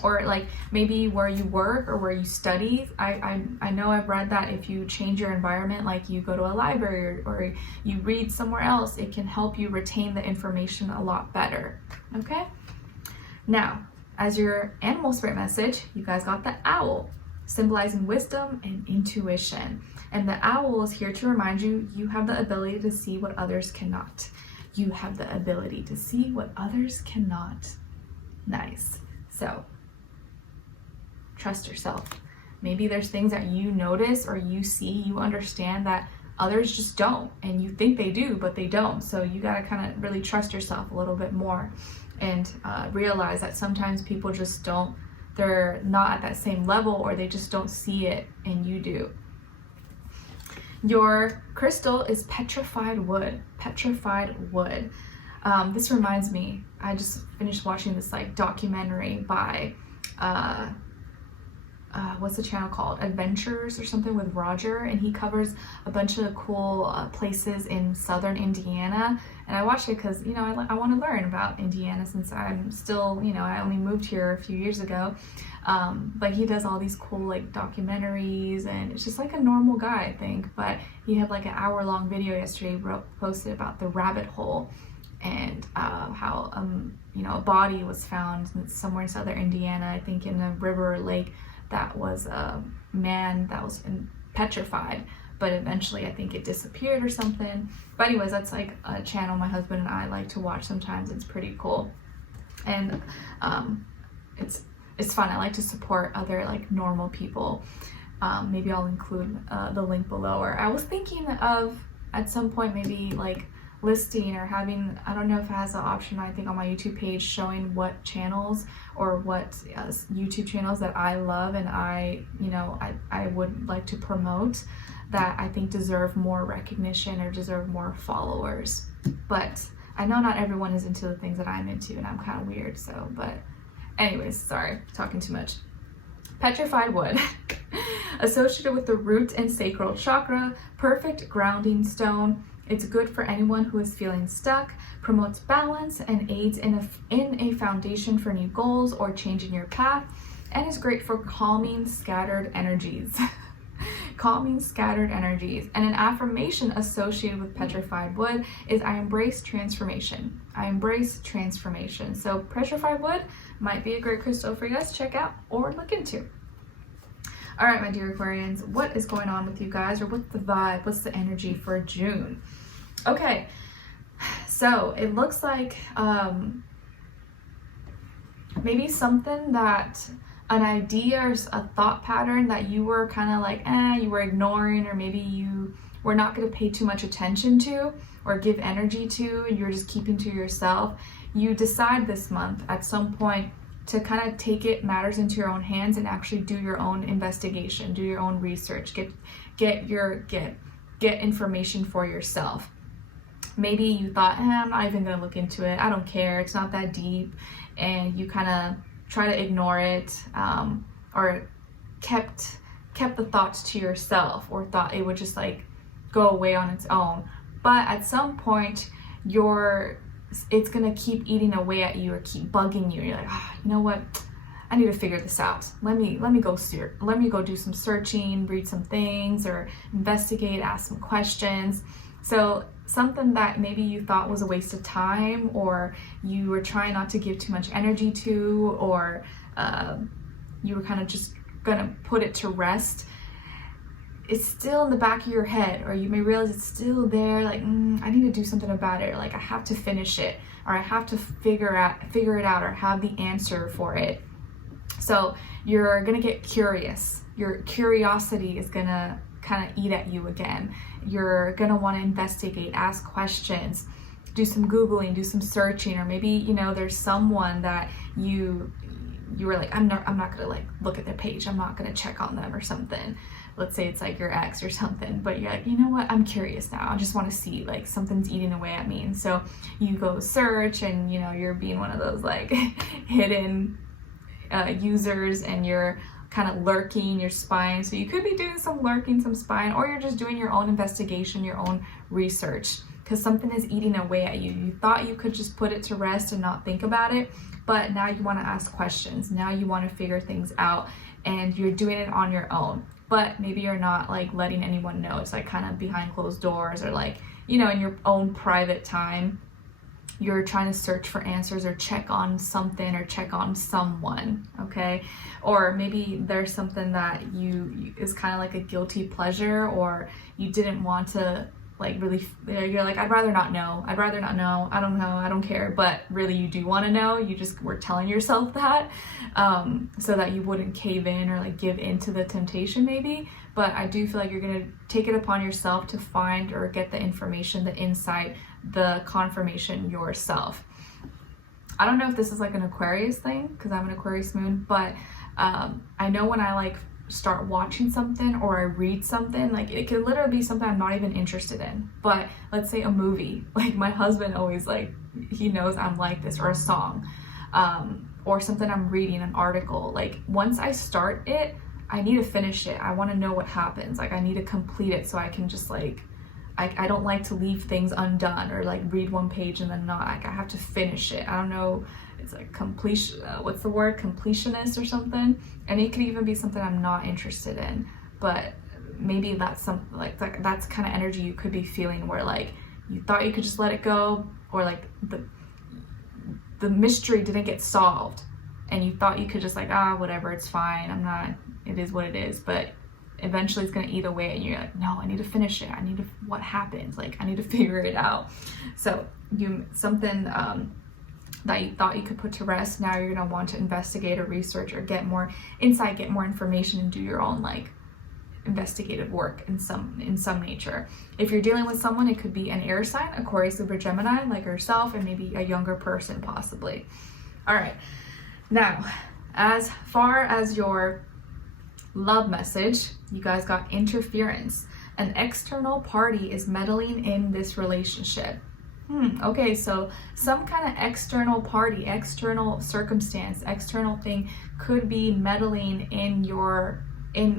Or like maybe where you work or where you study. I know I've read that if you change your environment, like you go to a library or you read somewhere else, it can help you retain the information a lot better. Okay? Now, as your animal spirit message, you guys got the owl, symbolizing wisdom and intuition. And the owl is here to remind you, you have the ability to see what others cannot. You have the ability to see what others cannot. Nice. So, trust yourself. Maybe there's things that you notice or you see, you understand that others just don't. And you think they do, but they don't. So you gotta kind of really trust yourself a little bit more. And realize that sometimes people just don't, they're not at that same level, or they just don't see it and you do. Your crystal is petrified wood. Petrified wood. This reminds me, I just finished watching this like documentary by what's the channel called? Adventures or something, with Roger, and he covers a bunch of cool places in southern Indiana. And I watched it because, you know, I want to learn about Indiana since I'm still, you know, I only moved here a few years ago. But he does all these cool like documentaries, and it's just like a normal guy, I think. But he had like an hour-long video yesterday posted about the rabbit hole, and how you know, a body was found somewhere in southern Indiana, I think in a river or lake, that was a man that was petrified, but eventually I think it disappeared or something. But anyways, that's like a channel my husband and I like to watch sometimes. It's pretty cool, and it's fun. I like to support other like normal people. Maybe I'll include the link below. Or I was thinking of at some point maybe like listing or having, I don't know if it has an option, I think on my YouTube page, showing what channels or what YouTube channels that I love and I would like to promote, that I think deserve more recognition or deserve more followers. But I know not everyone is into the things that I'm into, and I'm kind of weird, so, but anyways, sorry, talking too much. Petrified wood. Associated with the root and sacral chakra, perfect grounding stone. It's good for anyone who is feeling stuck, promotes balance, and aids in a foundation for new goals or changing your path, and is great for calming scattered energies. Calming scattered energies. And an affirmation associated with petrified wood is I embrace transformation. I embrace transformation. So petrified wood might be a great crystal for you guys to check out or look into. All right, my dear Aquarians, what is going on with you guys, or what's the vibe? What's the energy for June? Okay, so it looks like maybe something that an idea or a thought pattern that you were kind of like, you were ignoring, or maybe you were not going to pay too much attention to or give energy to, and you're just keeping to yourself. You decide this month at some point to kind of take matters into your own hands and actually do your own investigation, do your own research, get information for yourself. Maybe you thought, I'm not even gonna look into it, I don't care, it's not that deep, and you kind of try to ignore it, or kept the thoughts to yourself, or thought it would just like go away on its own. But at some point, it's gonna keep eating away at you or keep bugging you. You're like, you know what? I need to figure this out. Let me go do some searching, read some things, or investigate, ask some questions. So something that maybe you thought was a waste of time, or you were trying not to give too much energy to, or you were kind of just gonna put it to rest, it's still in the back of your head, or you may realize it's still there, like, I need to do something about it, or like I have to finish it, or I have to figure it out, or have the answer for it. So you're gonna get curious. Your curiosity is gonna kind of eat at you again. You're gonna want to investigate, ask questions, do some Googling, do some searching, or maybe, there's someone that you were like, I'm not gonna like look at their page, I'm not gonna check on them or something. Let's say it's like your ex or something, but you're like, you know what, I'm curious now, I just want to see, like, something's eating away at me. And so you go search, and you're being one of those like hidden users, and you're kind of lurking, you're spying. So you could be doing some lurking, some spying, or you're just doing your own investigation, your own research, because something is eating away at you. You thought you could just put it to rest and not think about it, but now you want to ask questions, now you want to figure things out, and you're doing it on your own. But maybe you're not like letting anyone know. It's like kind of behind closed doors, or like, in your own private time, you're trying to search for answers, or check on something, or check on someone, okay? Or maybe there's something that is kind of like a guilty pleasure, or you didn't want to like really, you're like, I'd rather not know, I don't know, I don't care, but really you do want to know. You just were telling yourself that so that you wouldn't cave in or like give into the temptation maybe. But I do feel like you're going to take it upon yourself to find or get the information, the insight, the confirmation yourself. I don't know if this is like an Aquarius thing, because I'm an Aquarius moon, but I know when I like start watching something or I read something, like it could literally be something I'm not even interested in, but let's say a movie, like my husband always like, he knows I'm like this, or a song, or something I'm reading, an article, like once I start it, I need to finish it. I want to know what happens, like I need to complete it, so I can just like, I don't like to leave things undone, or like read one page and then not, like I have to finish it. I don't know, it's like completion, what's the word, completionist or something. And it could even be something I'm not interested in, but maybe that's something like that's kind of energy you could be feeling, where like you thought you could just let it go, or like the mystery didn't get solved, and you thought you could just like, whatever, it's fine, it is what it is, but eventually it's going to eat away, and you're like, no, I need to finish it, what happens, like I need to figure it out. So something that you thought you could put to rest, now you're going to want to investigate or research, or get more insight, get more information, and do your own like investigative work in some nature. If you're dealing with someone, it could be an air sign, Aquarius, Libra, Gemini, like yourself, and maybe a younger person possibly. All right, now as far as your love message, you guys got interference. An external party is meddling in this relationship. Okay, so some kind of external party, external circumstance, external thing could be meddling in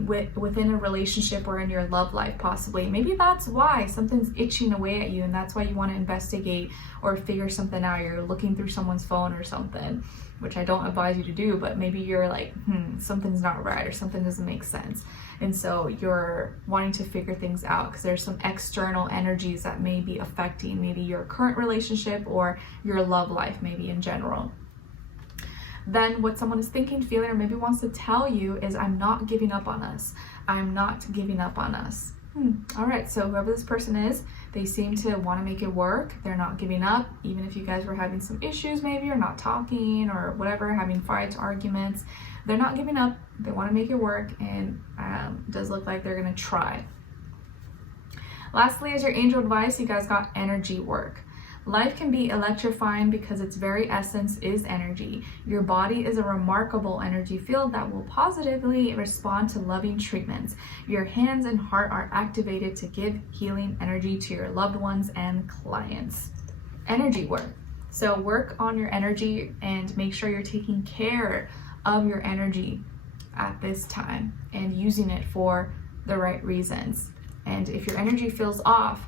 within a relationship or in your love life possibly. Maybe that's why something's itching away at you, and that's why you want to investigate or figure something out. You're looking through someone's phone or something, which I don't advise you to do, but maybe you're like, something's not right, or something doesn't make sense. And so you're wanting to figure things out because there's some external energies that may be affecting maybe your current relationship or your love life maybe in general. Then what someone is thinking, feeling, or maybe wants to tell you is, I'm not giving up on us. I'm not giving up on us. All right, so whoever this person is, they seem to want to make it work. They're not giving up, even if you guys were having some issues maybe, or not talking or whatever, having fights, arguments. They're not giving up. They want to make it work, and it does look like they're going to try. Lastly, as your angel advice, you guys got energy work. Life can be electrifying because its very essence is energy. Your body is a remarkable energy field that will positively respond to loving treatments. Your hands and heart are activated to give healing energy to your loved ones and clients. Energy work. So work on your energy and make sure you're taking care of your energy at this time and using it for the right reasons. And if your energy feels off,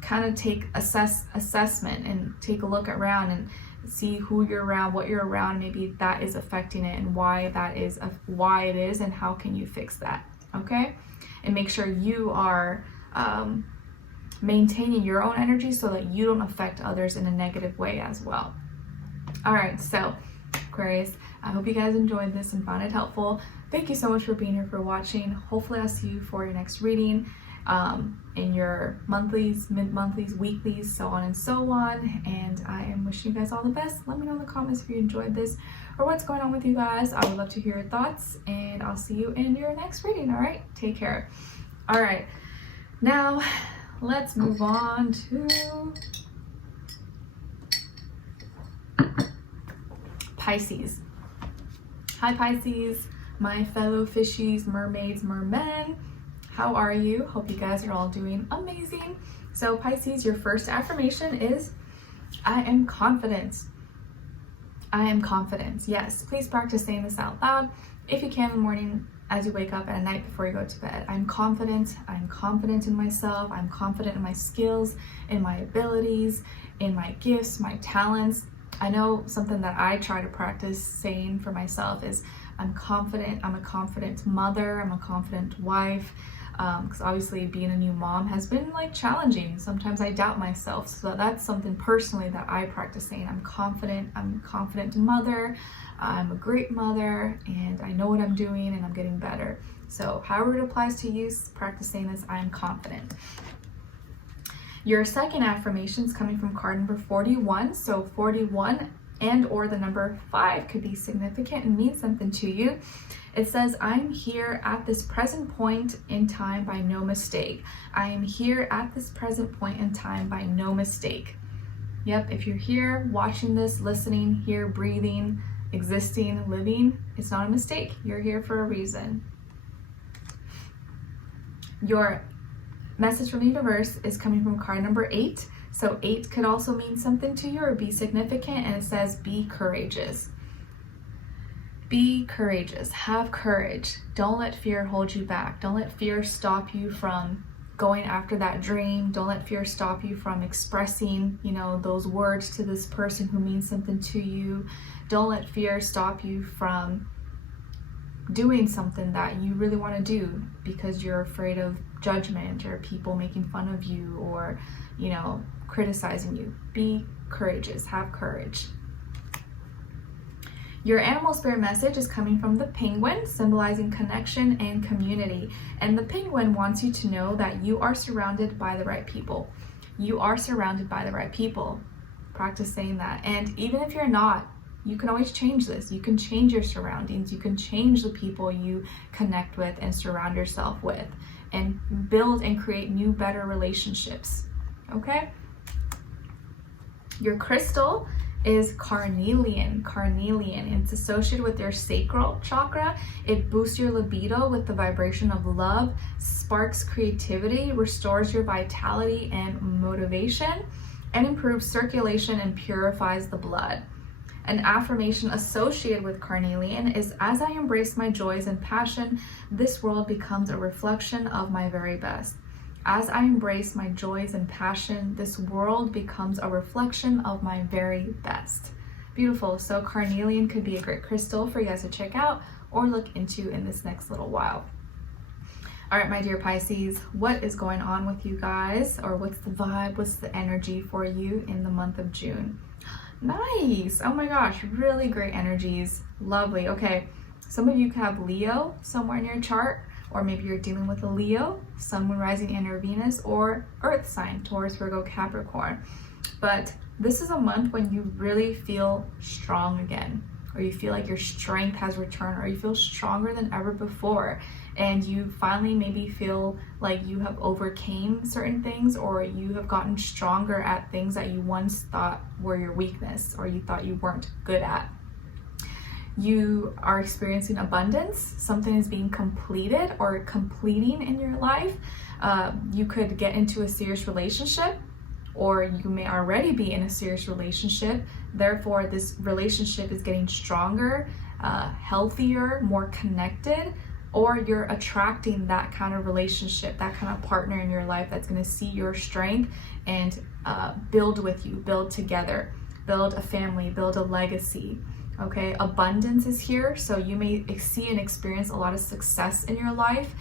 kind of take assessment and take a look around and see who you're around, what you're around. Maybe that is affecting it, and why it is, and how can you fix that. Okay, and make sure you are maintaining your own energy so that you don't affect others in a negative way as well. All right, so Aquarius, I hope you guys enjoyed this and found it helpful. Thank you so much for being here, for watching. Hopefully I'll see you for your next reading, in your monthlies, mid-monthlies, weeklies, so on and so on. And I am wishing you guys all the best. Let me know in the comments if you enjoyed this or what's going on with you guys. I would love to hear your thoughts, and I'll see you in your next reading. All right, take care. All right, now let's move on to Pisces. Hi Pisces, my fellow fishies, mermaids, mermen. How are you? Hope you guys are all doing amazing. So Pisces, your first affirmation is, I am confident. I am confident. Yes, please practice saying this out loud if you can in the morning, as you wake up, and at night before you go to bed. I'm confident. I'm confident in myself. I'm confident in my skills, in my abilities, in my gifts, my talents. I know something that I try to practice saying for myself is, I'm confident. I'm a confident mother. I'm a confident wife. Because obviously being a new mom has been like challenging. Sometimes I doubt myself. So that's something personally that I practice saying. I'm confident. I'm a confident mother. I'm a great mother, and I know what I'm doing, and I'm getting better. So however it applies to you, practice saying this, I am confident. Your second affirmation is coming from card number 41. So 41 and or the number 5 could be significant and mean something to you. It says, I'm here at this present point in time by no mistake. I am here at this present point in time by no mistake. Yep, if you're here watching this, listening, here, breathing, existing, living, it's not a mistake. You're here for a reason. Your message from the universe is coming from card number 8. So 8 could also mean something to you or be significant, and it says, be courageous. Be courageous. Have courage. Don't let fear hold you back. Don't let fear stop you from going after that dream. Don't let fear stop you from expressing, those words to this person who means something to you. Don't let fear stop you from doing something that you really want to do because you're afraid of judgment or people making fun of you or, criticizing you. Be courageous. Have courage. Your animal spirit message is coming from the penguin, symbolizing connection and community. And the penguin wants you to know that you are surrounded by the right people. You are surrounded by the right people. Practice saying that. And even if you're not, you can always change this. You can change your surroundings. You can change the people you connect with and surround yourself with, and build and create new, better relationships. Okay? Your crystal is carnelian. Carnelian. It's associated with your sacral chakra. It boosts your libido with the vibration of love, sparks creativity, restores your vitality and motivation, and improves circulation and purifies the blood. An affirmation associated with carnelian is, as I embrace my joys and passion, this world becomes a reflection of my very best. As I embrace my joys and passion, this world becomes a reflection of my very best. Beautiful. So carnelian could be a great crystal for you guys to check out or look into in this next little while. All right, my dear Pisces, what is going on with you guys? Or what's the vibe? What's the energy for you in the month of June? Nice. Oh my gosh, really great energies. Lovely. Okay, some of you have Leo somewhere in your chart, or maybe you're dealing with a Leo, Sun, Moon, Rising, and or Venus, or Earth sign, Taurus, Virgo, Capricorn. But this is a month when you really feel strong again, or you feel like your strength has returned, or you feel stronger than ever before, and you finally maybe feel like you have overcame certain things, or you have gotten stronger at things that you once thought were your weakness, or you thought you weren't good at. You are experiencing abundance. Something is being completed or completing in your life. You could get into a serious relationship, or you may already be in a serious relationship. Therefore, this relationship is getting stronger, healthier, more connected, or you're attracting that kind of relationship, that kind of partner in your life that's going to see your strength and build with you, build together, build a family, build a legacy. Okay, abundance is here, so you may see and experience a lot of success in your life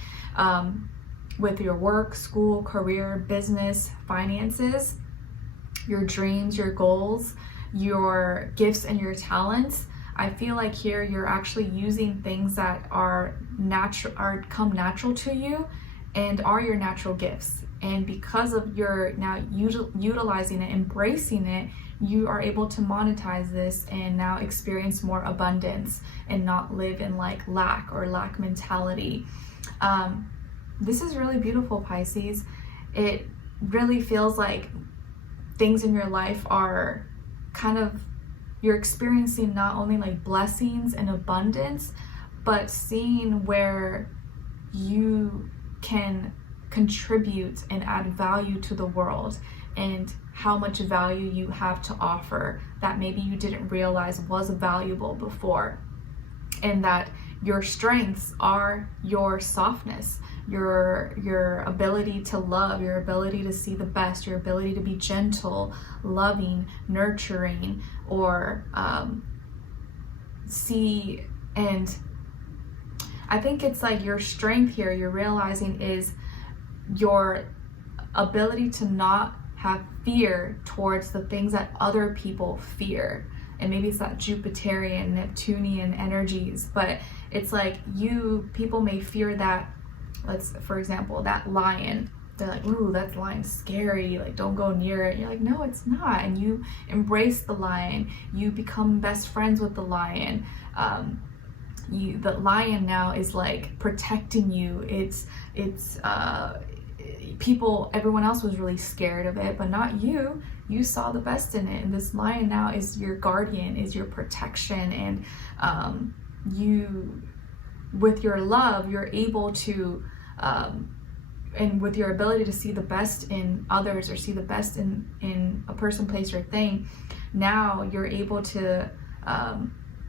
with your work, school, career, business, finances, your dreams, your goals, your gifts, and your talents. I feel like here you're actually using things that are natural, come natural to you, and are your natural gifts. And because of your now utilizing it, embracing it, you are able to monetize this and now experience more abundance and not live in like lack mentality. This is really beautiful, Pisces. It really feels like things in your life are kind of, you're experiencing not only like blessings and abundance, but seeing where you can contribute and add value to the world, and how much value you have to offer that maybe you didn't realize was valuable before. And that your strengths are your softness, your ability to love, your ability to see the best, your ability to be gentle, loving, nurturing, or see. And I think it's like your strength here, you're realizing, is your ability to not have fear towards the things that other people fear. And maybe it's that Jupiterian, Neptunian energies, but it's like people may fear that, for example, that lion. They're like, ooh, that lion's scary, like don't go near it. And you're like, no, it's not. And you embrace the lion, you become best friends with the lion. The lion now is like protecting you. Everyone else was really scared of it, but not you. You saw the best in it, and this lion now is your guardian, is your protection, and you, with your love, you're able to, and with your ability to see the best in others, or see the best in a person, place, or thing, now you're able to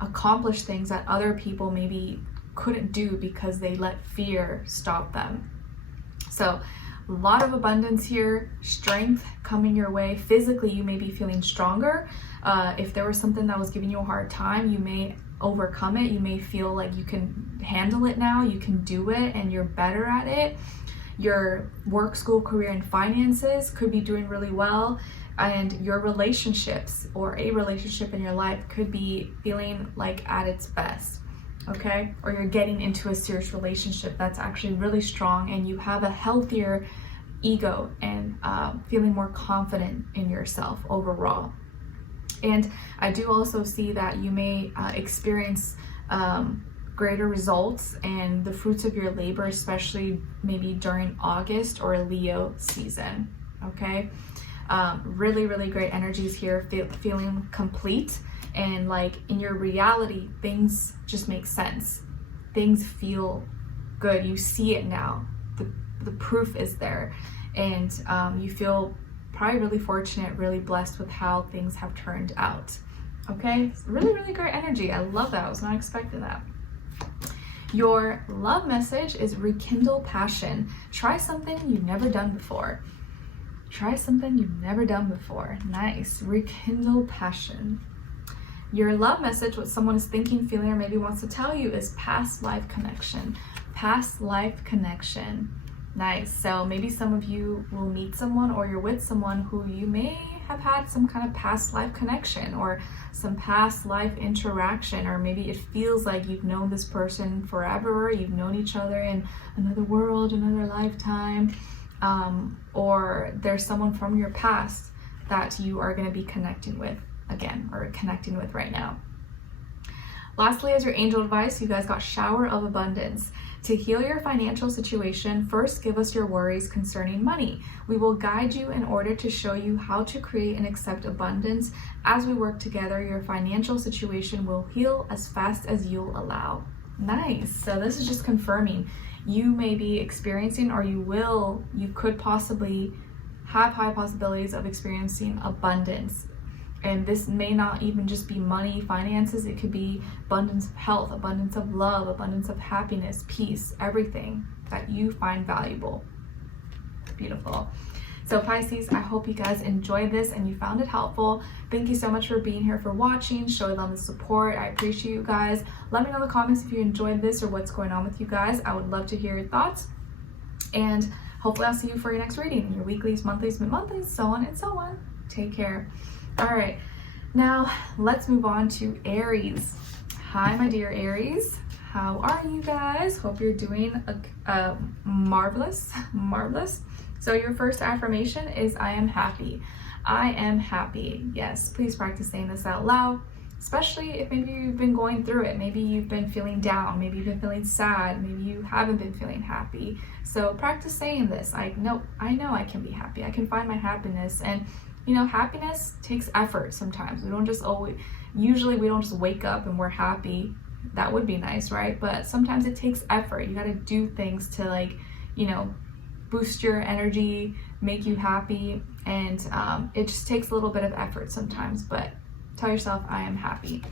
accomplish things that other people maybe couldn't do because they let fear stop them. So a lot of abundance here, strength coming your way. Physically, you may be feeling stronger. If there was something that was giving you a hard time, you may overcome it. You may feel like you can handle it now, you can do it, and you're better at it. Your work, school, career, and finances could be doing really well. And your relationships, or a relationship in your life, could be feeling like at its best. Okay, or you're getting into a serious relationship that's actually really strong, and you have a healthier ego and feeling more confident in yourself overall. And I do also see that you may experience greater results and the fruits of your labor, especially maybe during August or Leo season. Okay, really, really great energies here, feeling complete. And like in your reality, things just make sense. Things feel good. You see it now. The proof is there. And you feel probably really fortunate, really blessed with how things have turned out. Okay, really, really great energy. I love that. I was not expecting that. Your love message is rekindle passion. Try something you've never done before. Try something you've never done before. Nice. Rekindle passion. Your love message, what someone is thinking, feeling, or maybe wants to tell you, is past life connection. Past life connection. Nice. So maybe some of you will meet someone, or you're with someone who you may have had some kind of past life connection or some past life interaction, or maybe it feels like you've known this person forever, you've known each other in another world, another lifetime, or there's someone from your past that you are going to be connecting with again, or connecting with right now. Lastly, as your angel advice, you guys got shower of abundance. To heal your financial situation, first give us your worries concerning money. We will guide you in order to show you how to create and accept abundance. As we work together, your financial situation will heal as fast as you'll allow. Nice. So this is just confirming you may be experiencing, or you could possibly have high possibilities of experiencing abundance. And this may not even just be money, finances. It could be abundance of health, abundance of love, abundance of happiness, peace, everything that you find valuable. Beautiful. So Pisces, I hope you guys enjoyed this and you found it helpful. Thank you so much for being here, for watching, showing them the support. I appreciate you guys. Let me know in the comments if you enjoyed this or what's going on with you guys. I would love to hear your thoughts. And hopefully I'll see you for your next reading, your weeklies, monthlies, mid-monthlies, so on and so on. Take care. All right, now let's move on to Aries. Hi, my dear Aries. How are you guys? Hope you're doing marvelous. So your first affirmation is I am happy. I am happy. Yes, please practice saying this out loud, especially if maybe you've been going through it. Maybe you've been feeling down. Maybe you've been feeling sad. Maybe you haven't been feeling happy. So practice saying this. I know I can be happy. I can find my happiness. And you know, happiness takes effort sometimes. Usually we don't just wake up and we're happy. That would be nice, right? But sometimes it takes effort. You got to do things to boost your energy, make you happy. And it just takes a little bit of effort sometimes, but tell yourself, I am happy.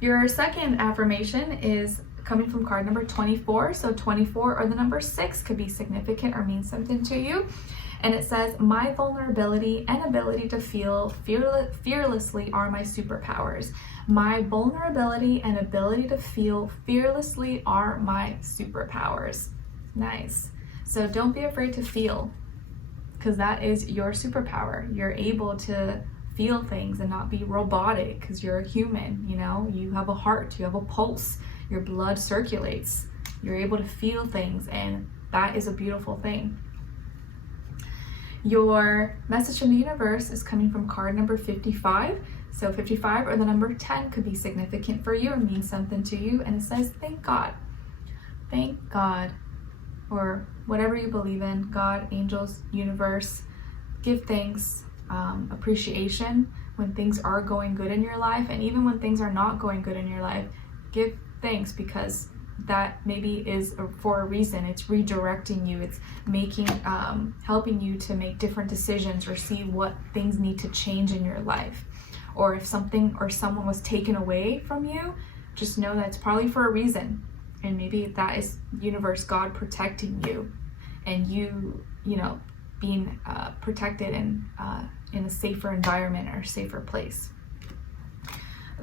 Your second affirmation is coming from card number 24. So 24 or the number 6 could be significant or mean something to you. And it says, my vulnerability and ability to feel fearlessly are my superpowers. My vulnerability and ability to feel fearlessly are my superpowers. Nice. So don't be afraid to feel, because that is your superpower. You're able to feel things and not be robotic, because you're a human, you have a heart, you have a pulse, your blood circulates. You're able to feel things, and that is a beautiful thing. Your message from the universe is coming from card number 55. So 55 or the number 10 could be significant for you or mean something to you. And it says, thank God. Thank God. Or whatever you believe in, God, angels, universe. Give thanks, appreciation when things are going good in your life. And even when things are not going good in your life, give thanks, because that maybe is for a reason. It's redirecting you. It's making, helping you to make different decisions or see what things need to change in your life. Or if something or someone was taken away from you, just know that it's probably for a reason. And maybe that is universe, God protecting you, and you being protected in a safer environment or a safer place.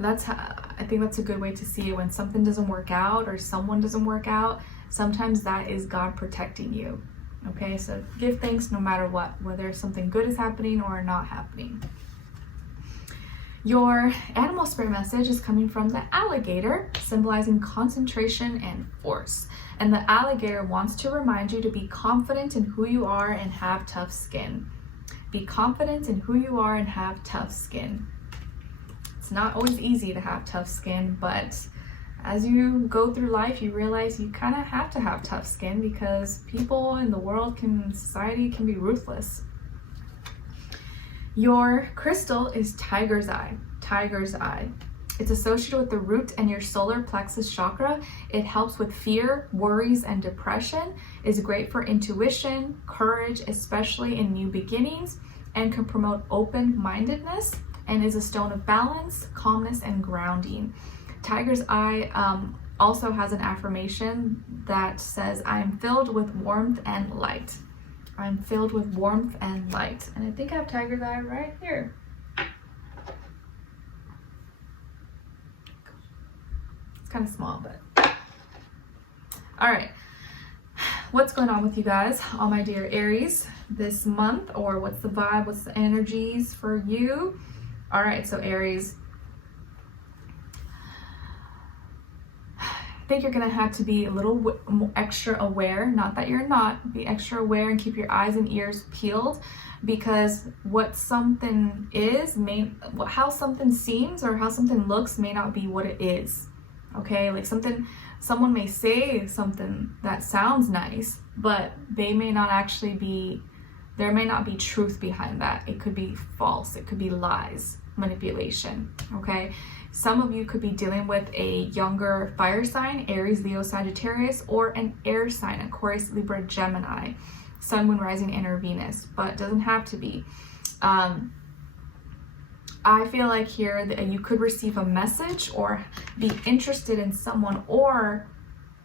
I think that's a good way to see it. When something doesn't work out or someone doesn't work out, sometimes that is God protecting you. Okay, so give thanks no matter what, whether something good is happening or not happening. Your animal spirit message is coming from the alligator, symbolizing concentration and force. And the alligator wants to remind you to be confident in who you are and have tough skin. Be confident in who you are and have tough skin. It's not always easy to have tough skin, but as you go through life, you realize you kind of have to have tough skin, because people in the world society can be ruthless. Your crystal is tiger's eye. Tiger's eye. It's associated with the root and your solar plexus chakra. It helps with fear, worries, and depression. It's great for intuition, courage, especially in new beginnings, and can promote open-mindedness, and is a stone of balance, calmness, and grounding. Tiger's eye also has an affirmation that says, I am filled with warmth and light. I'm filled with warmth and light. And I think I have tiger's eye right here. It's kind of small, but all right. what's going on with you guys, all my dear Aries, this month, or what's the vibe, what's the energies for you? All right, so Aries, I think you're gonna have to be a little extra aware. Not that you're not, be extra aware and keep your eyes and ears peeled, because what something is how something seems or how something looks may not be what it is. Okay, like someone may say something that sounds nice, but they may not actually be, there may not be truth behind that. It could be false, it could be lies, manipulation. Okay, some of you could be dealing with a younger fire sign, Aries, Leo, Sagittarius, or an air sign, Aquarius, Libra, Gemini, Sun, Moon, Rising, and or Venus, but it doesn't have to be. I feel like here that you could receive a message or be interested in someone, or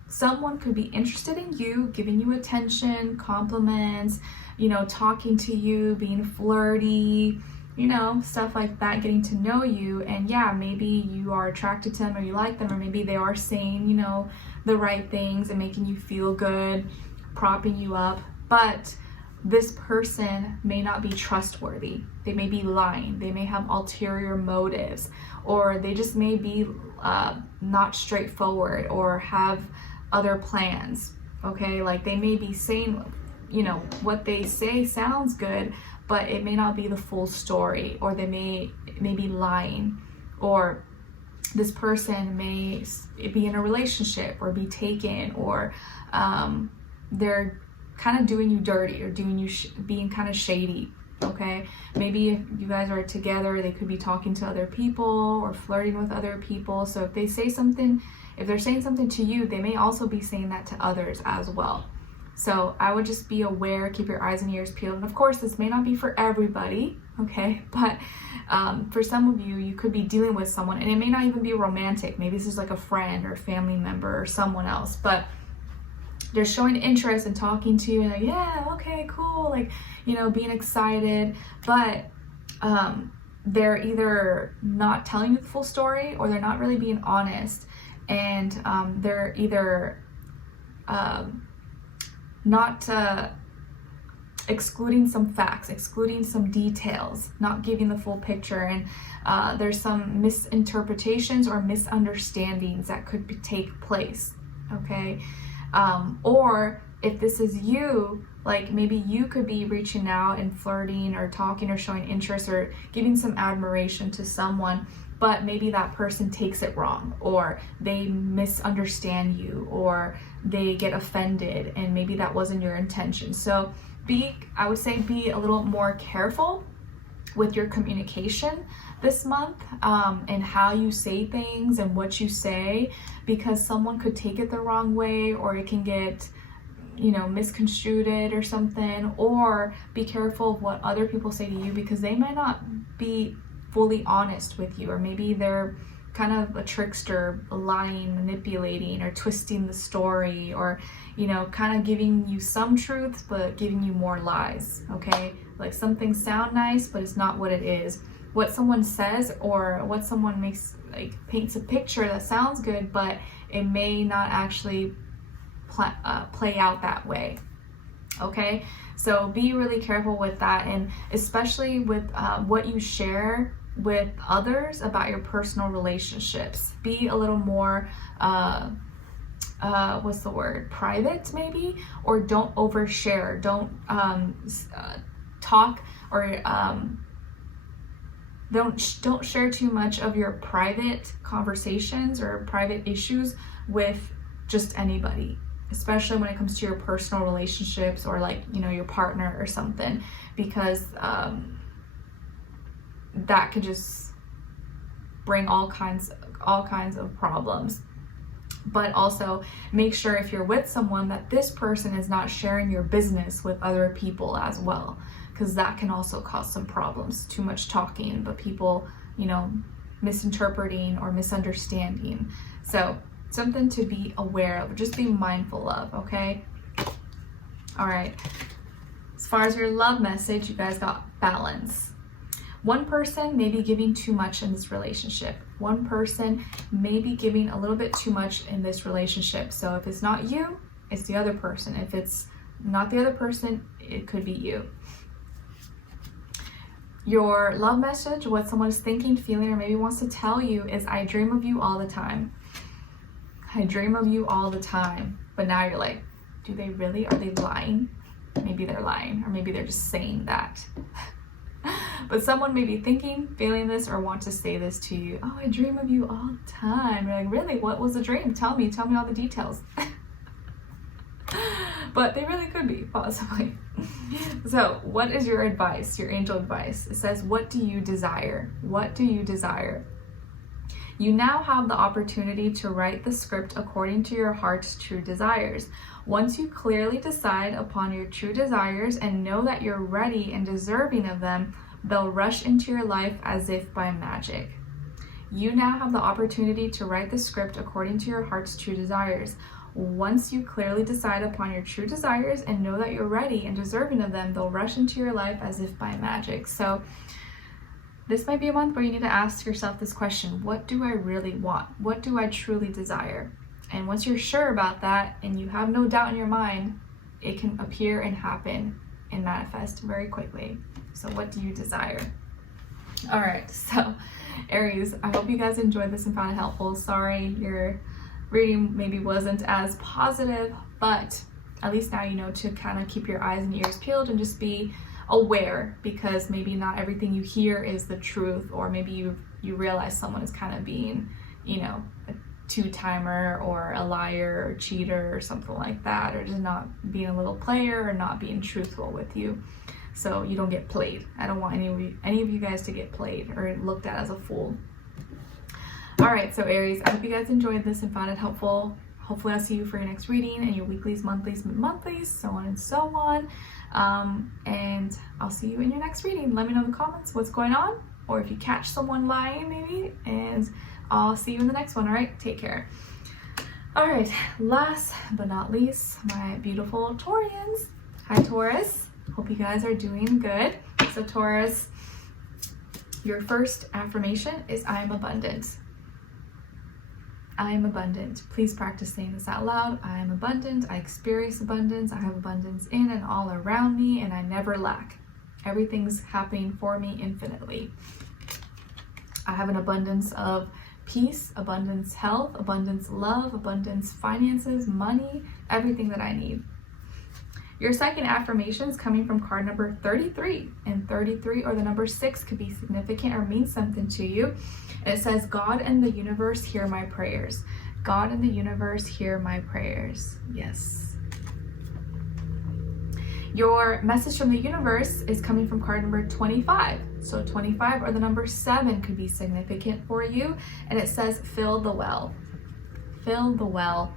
someone could be interested in you, giving you attention, compliments, you know, talking to you, being flirty, you know, stuff like that, getting to know you. And yeah, maybe you are attracted to them or you like them, or maybe they are saying, you know, the right things and making you feel good, propping you up. But this person may not be trustworthy. They may be lying. They may have ulterior motives, or they just may be not straightforward or have other plans. Okay, like they may be saying, you know, what they say sounds good, but it may not be the full story, or they may be lying, or this person may be in a relationship or be taken, or they're kind of doing you dirty or doing you being kind of shady. Okay, maybe if you guys are together, they could be talking to other people or flirting with other people. So if they say something, if they're saying something to you, they may also be saying that to others as well. So I would just be aware, keep your eyes and ears peeled. And of course, this may not be for everybody, okay? But for some of you, you could be dealing with someone, and it may not even be romantic. Maybe this is like a friend or a family member or someone else, but they're showing interest in talking to you, and like, yeah, okay, cool, like, you know, being excited, but they're either not telling you the full story, or they're not really being honest, and they're either not excluding some facts, excluding some details, not giving the full picture, and there's some misinterpretations or misunderstandings that could take place. Okay, or if this is you, like maybe you could be reaching out and flirting or talking or showing interest or giving some admiration to someone, but maybe that person takes it wrong, or they misunderstand you, or they get offended, and maybe that wasn't your intention. So I would say be a little more careful with your communication this month, and how you say things and what you say, because someone could take it the wrong way, or it can get, you know, misconstrued or something. Or be careful of what other people say to you, because they might not be fully honest with you, or maybe they're kind of a trickster, lying, manipulating, or twisting the story, or, you know, kind of giving you some truths but giving you more lies. Okay, like some things sound nice, but it's not what it is. What someone says or what someone makes, like, paints a picture that sounds good, but it may not actually play out that way. Okay, so be really careful with that, and especially with what you share with others about your personal relationships. Be a little more what's the word, private maybe, or don't overshare. Don't talk or don't share too much of your private conversations or private issues with just anybody, especially when it comes to your personal relationships, or like, you know, your partner or something, because that could just bring all kinds of problems. But also make sure, if you're with someone, that this person is not sharing your business with other people as well, because that can also cause some problems. Too much talking, but people, you know, misinterpreting or misunderstanding. So something to be aware of, just be mindful of. Okay, all right, as far as your love message, you guys got balance. One person may be giving too much in this relationship. One person may be giving a little bit too much in this relationship. So if it's not you, it's the other person. If it's not the other person, it could be you. Your love message, what someone is thinking, feeling, or maybe wants to tell you is, I dream of you all the time. I dream of you all the time. But now you're like, do they really? Are they lying? Maybe they're lying, or maybe they're just saying that. But someone may be thinking, feeling this, or want to say this to you. Oh, I dream of you all the time. You're like, really? What was the dream? Tell me all the details. But they really could be, possibly. So what is your advice, your angel advice? It says, what do you desire? What do you desire? You now have the opportunity to write the script according to your heart's true desires. Once you clearly decide upon your true desires and know that you're ready and deserving of them, they'll rush into your life as if by magic. You now have the opportunity to write the script according to your heart's true desires. Once you clearly decide upon your true desires and know that you're ready and deserving of them, they'll rush into your life as if by magic. So this might be a month where you need to ask yourself this question: what do I really want? What do I truly desire? And once you're sure about that and you have no doubt in your mind, it can appear and happen and manifest very quickly. So what do you desire? All right, so Aries, I hope you guys enjoyed this and found it helpful. Sorry your reading maybe wasn't as positive, but at least now you know to kind of keep your eyes and ears peeled and just be aware, because maybe not everything you hear is the truth, or maybe you realize someone is kind of being, you know, a two-timer or a liar or cheater or something like that, or just not being a little player or not being truthful with you, so you don't get played. I don't want any of you guys to get played or looked at as a fool. All right, so Aries, I hope you guys enjoyed this and found it helpful. Hopefully I'll see you for your next reading and your weeklies, monthlies, mid-monthlies, so on and so on. And I'll see you in your next reading. Let me know in the comments what's going on, or if you catch someone lying maybe, and I'll see you in the next one. All right, take care. All right, last but not least, my beautiful Taurians. Hi Taurus, hope you guys are doing good. So Taurus, your first affirmation is, I am abundant. I am abundant. Please practice saying this out loud. I am abundant. I experience abundance. I have abundance in and all around me, and I never lack. Everything's happening for me infinitely. I have an abundance of peace, abundance health, abundance love, abundance finances, money, everything that I need. Your second affirmation is coming from card number 33, and 33 or the number 6 could be significant or mean something to you. And it says, God and the universe hear my prayers. God and the universe hear my prayers. Yes. Your message from the universe is coming from card number 25. So 25 or the number 7 could be significant for you. And it says, fill the well. Fill the well.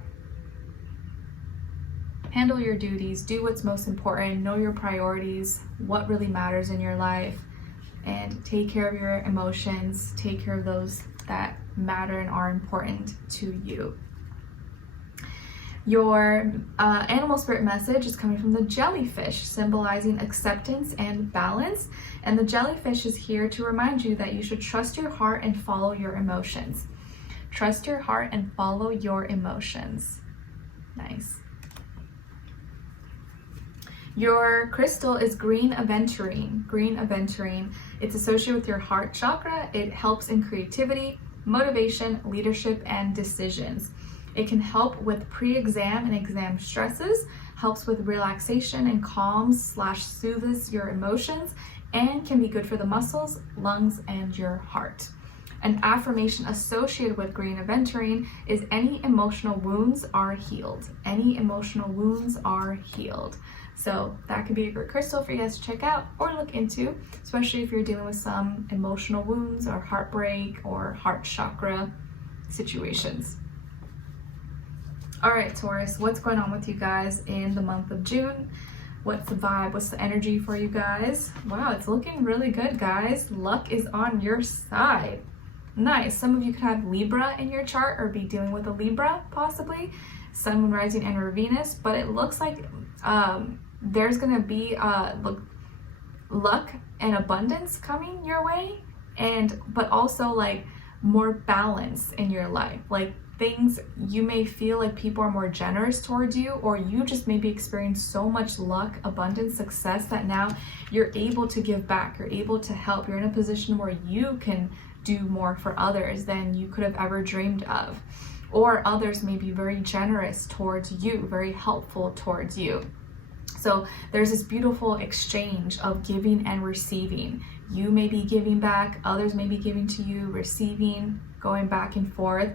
Handle your duties, do what's most important, know your priorities, what really matters in your life, and take care of your emotions, take care of those that matter and are important to you. Your animal spirit message is coming from the jellyfish, symbolizing acceptance and balance. And the jellyfish is here to remind you that you should trust your heart and follow your emotions. Trust your heart and follow your emotions. Nice. Your crystal is green aventurine. Green aventurine. It's associated with your heart chakra. It helps in creativity, motivation, leadership, and decisions. It can help with pre-exam and exam stresses, helps with relaxation and calms/soothes your emotions, and can be good for the muscles, lungs, and your heart. An affirmation associated with green aventurine is, any emotional wounds are healed. Any emotional wounds are healed. So that could be a great crystal for you guys to check out or look into, especially if you're dealing with some emotional wounds or heartbreak or heart chakra situations. All right, Taurus, what's going on with you guys in the month of June? What's the vibe? What's the energy for you guys? Wow, it's looking really good, guys. Luck is on your side. Nice. Some of you could have Libra in your chart or be dealing with a Libra, possibly. Sun, Moon, Rising, and or Venus. But it looks like there's going to be luck and abundance coming your way. But also like more balance in your life. Like things, you may feel like people are more generous towards you, or you just maybe experience so much luck, abundance, success that now you're able to give back, you're able to help, you're in a position where you can do more for others than you could have ever dreamed of. Or others may be very generous towards you, very helpful towards you. So there's this beautiful exchange of giving and receiving. You may be giving back, others may be giving to you, receiving, going back and forth.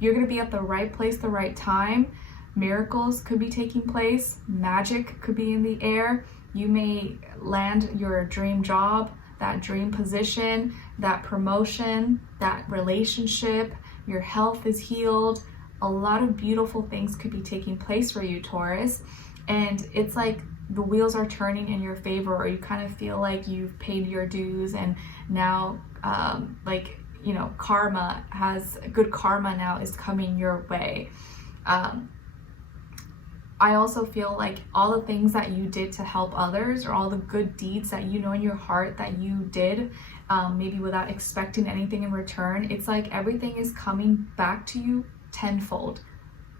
You're going to be at the right place, the right time. Miracles could be taking place. Magic could be in the air. You may land your dream job, that dream position, that promotion, that relationship. Your health is healed. A lot of beautiful things could be taking place for you, Taurus. And it's like the wheels are turning in your favor, or you kind of feel like you've paid your dues, and now karma has good karma now is coming your way. I also feel like all the things that you did to help others, or all the good deeds that you know in your heart that you did, maybe without expecting anything in return, it's like everything is coming back to you tenfold,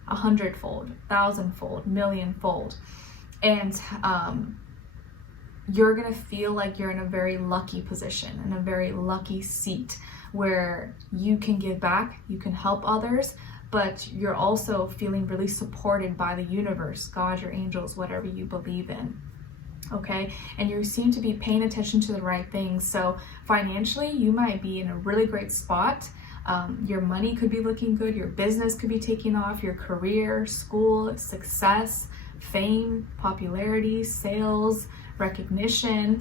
100-fold, 1,000-fold, million-fold. And you're gonna feel like you're in a very lucky position, in a very lucky seat, where you can give back, you can help others, but you're also feeling really supported by the universe, God, your angels, whatever you believe in. Okay, and you seem to be paying attention to the right things. So financially, you might be in a really great spot. Your money could be looking good, your business could be taking off, your career, school, success, fame, popularity, sales, recognition,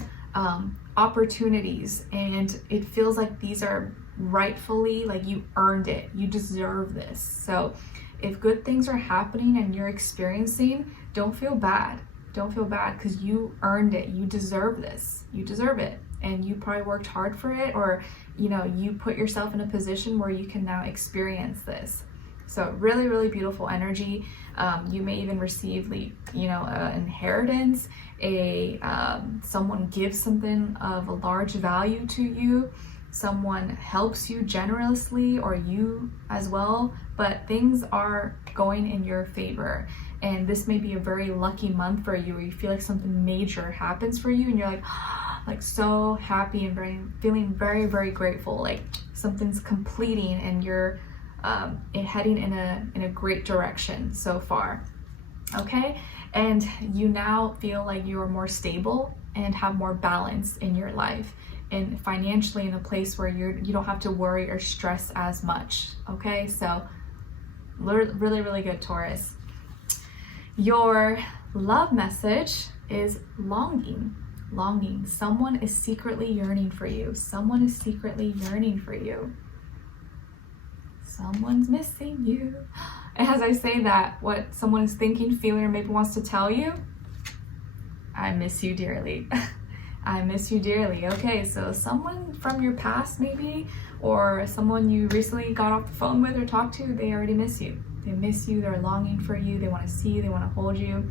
opportunities. And it feels like these are rightfully, like you earned it, you deserve this. So if good things are happening and you're experiencing, don't feel bad. Don't feel bad, because you earned it. You deserve this. You deserve it. And you probably worked hard for it, or you put yourself in a position where you can now experience this. So really, really beautiful energy. You may even receive, an inheritance, someone gives something of a large value to you, someone helps you generously, or you as well, but things are going in your favor. And this may be a very lucky month for you, where you feel like something major happens for you and you're like so happy and feeling very, very grateful, like something's completing and you're heading in a great direction so far. Okay, and you now feel like you are more stable and have more balance in your life, and financially in a place where you don't have to worry or stress as much. Okay, so really, really good, Taurus. Your love message is longing. Longing. Someone is secretly yearning for you. Someone is secretly yearning for you. Someone's missing you. And as I say that, what someone is thinking, feeling, or maybe wants to tell you, I miss you dearly. I miss you dearly. Okay, so someone from your past maybe, or someone you recently got off the phone with or talked to, they already miss you. They miss you, they're longing for you, they want to see you, they want to hold you.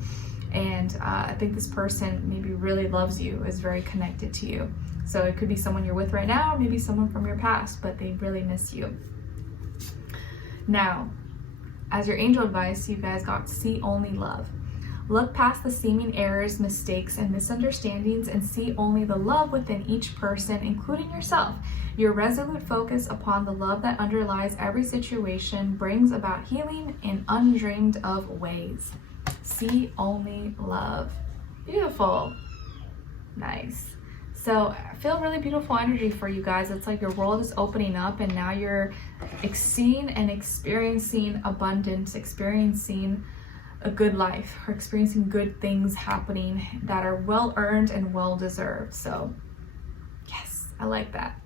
And I think this person maybe really loves you, is very connected to you. So it could be someone you're with right now, maybe someone from your past, but they really miss you. Now, as your angel advice, you guys got see only love. Look past the seeming errors, mistakes, and misunderstandings and see only the love within each person, including yourself. Your resolute focus upon the love that underlies every situation brings about healing in undreamed of ways. See only love. Beautiful. Nice. So I feel really beautiful energy for you guys. It's like your world is opening up and now you're seeing and experiencing abundance, experiencing a good life, or experiencing good things happening that are well earned and well deserved. So yes, I like that.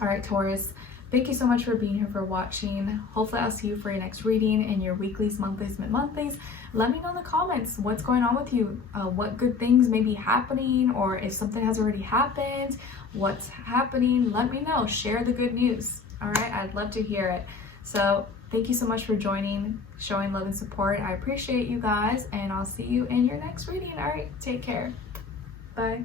All right, Taurus, thank you so much for being here, for watching. Hopefully I'll see you for your next reading in your weeklies, monthlies, mid-monthlies. Let me know in the comments what's going on with you, what good things may be happening, or if something has already happened, what's happening. Let me know. Share the good news. All right, I'd love to hear it. So thank you so much for joining, showing love and support. I appreciate you guys, and I'll see you in your next reading. All right, take care. Bye.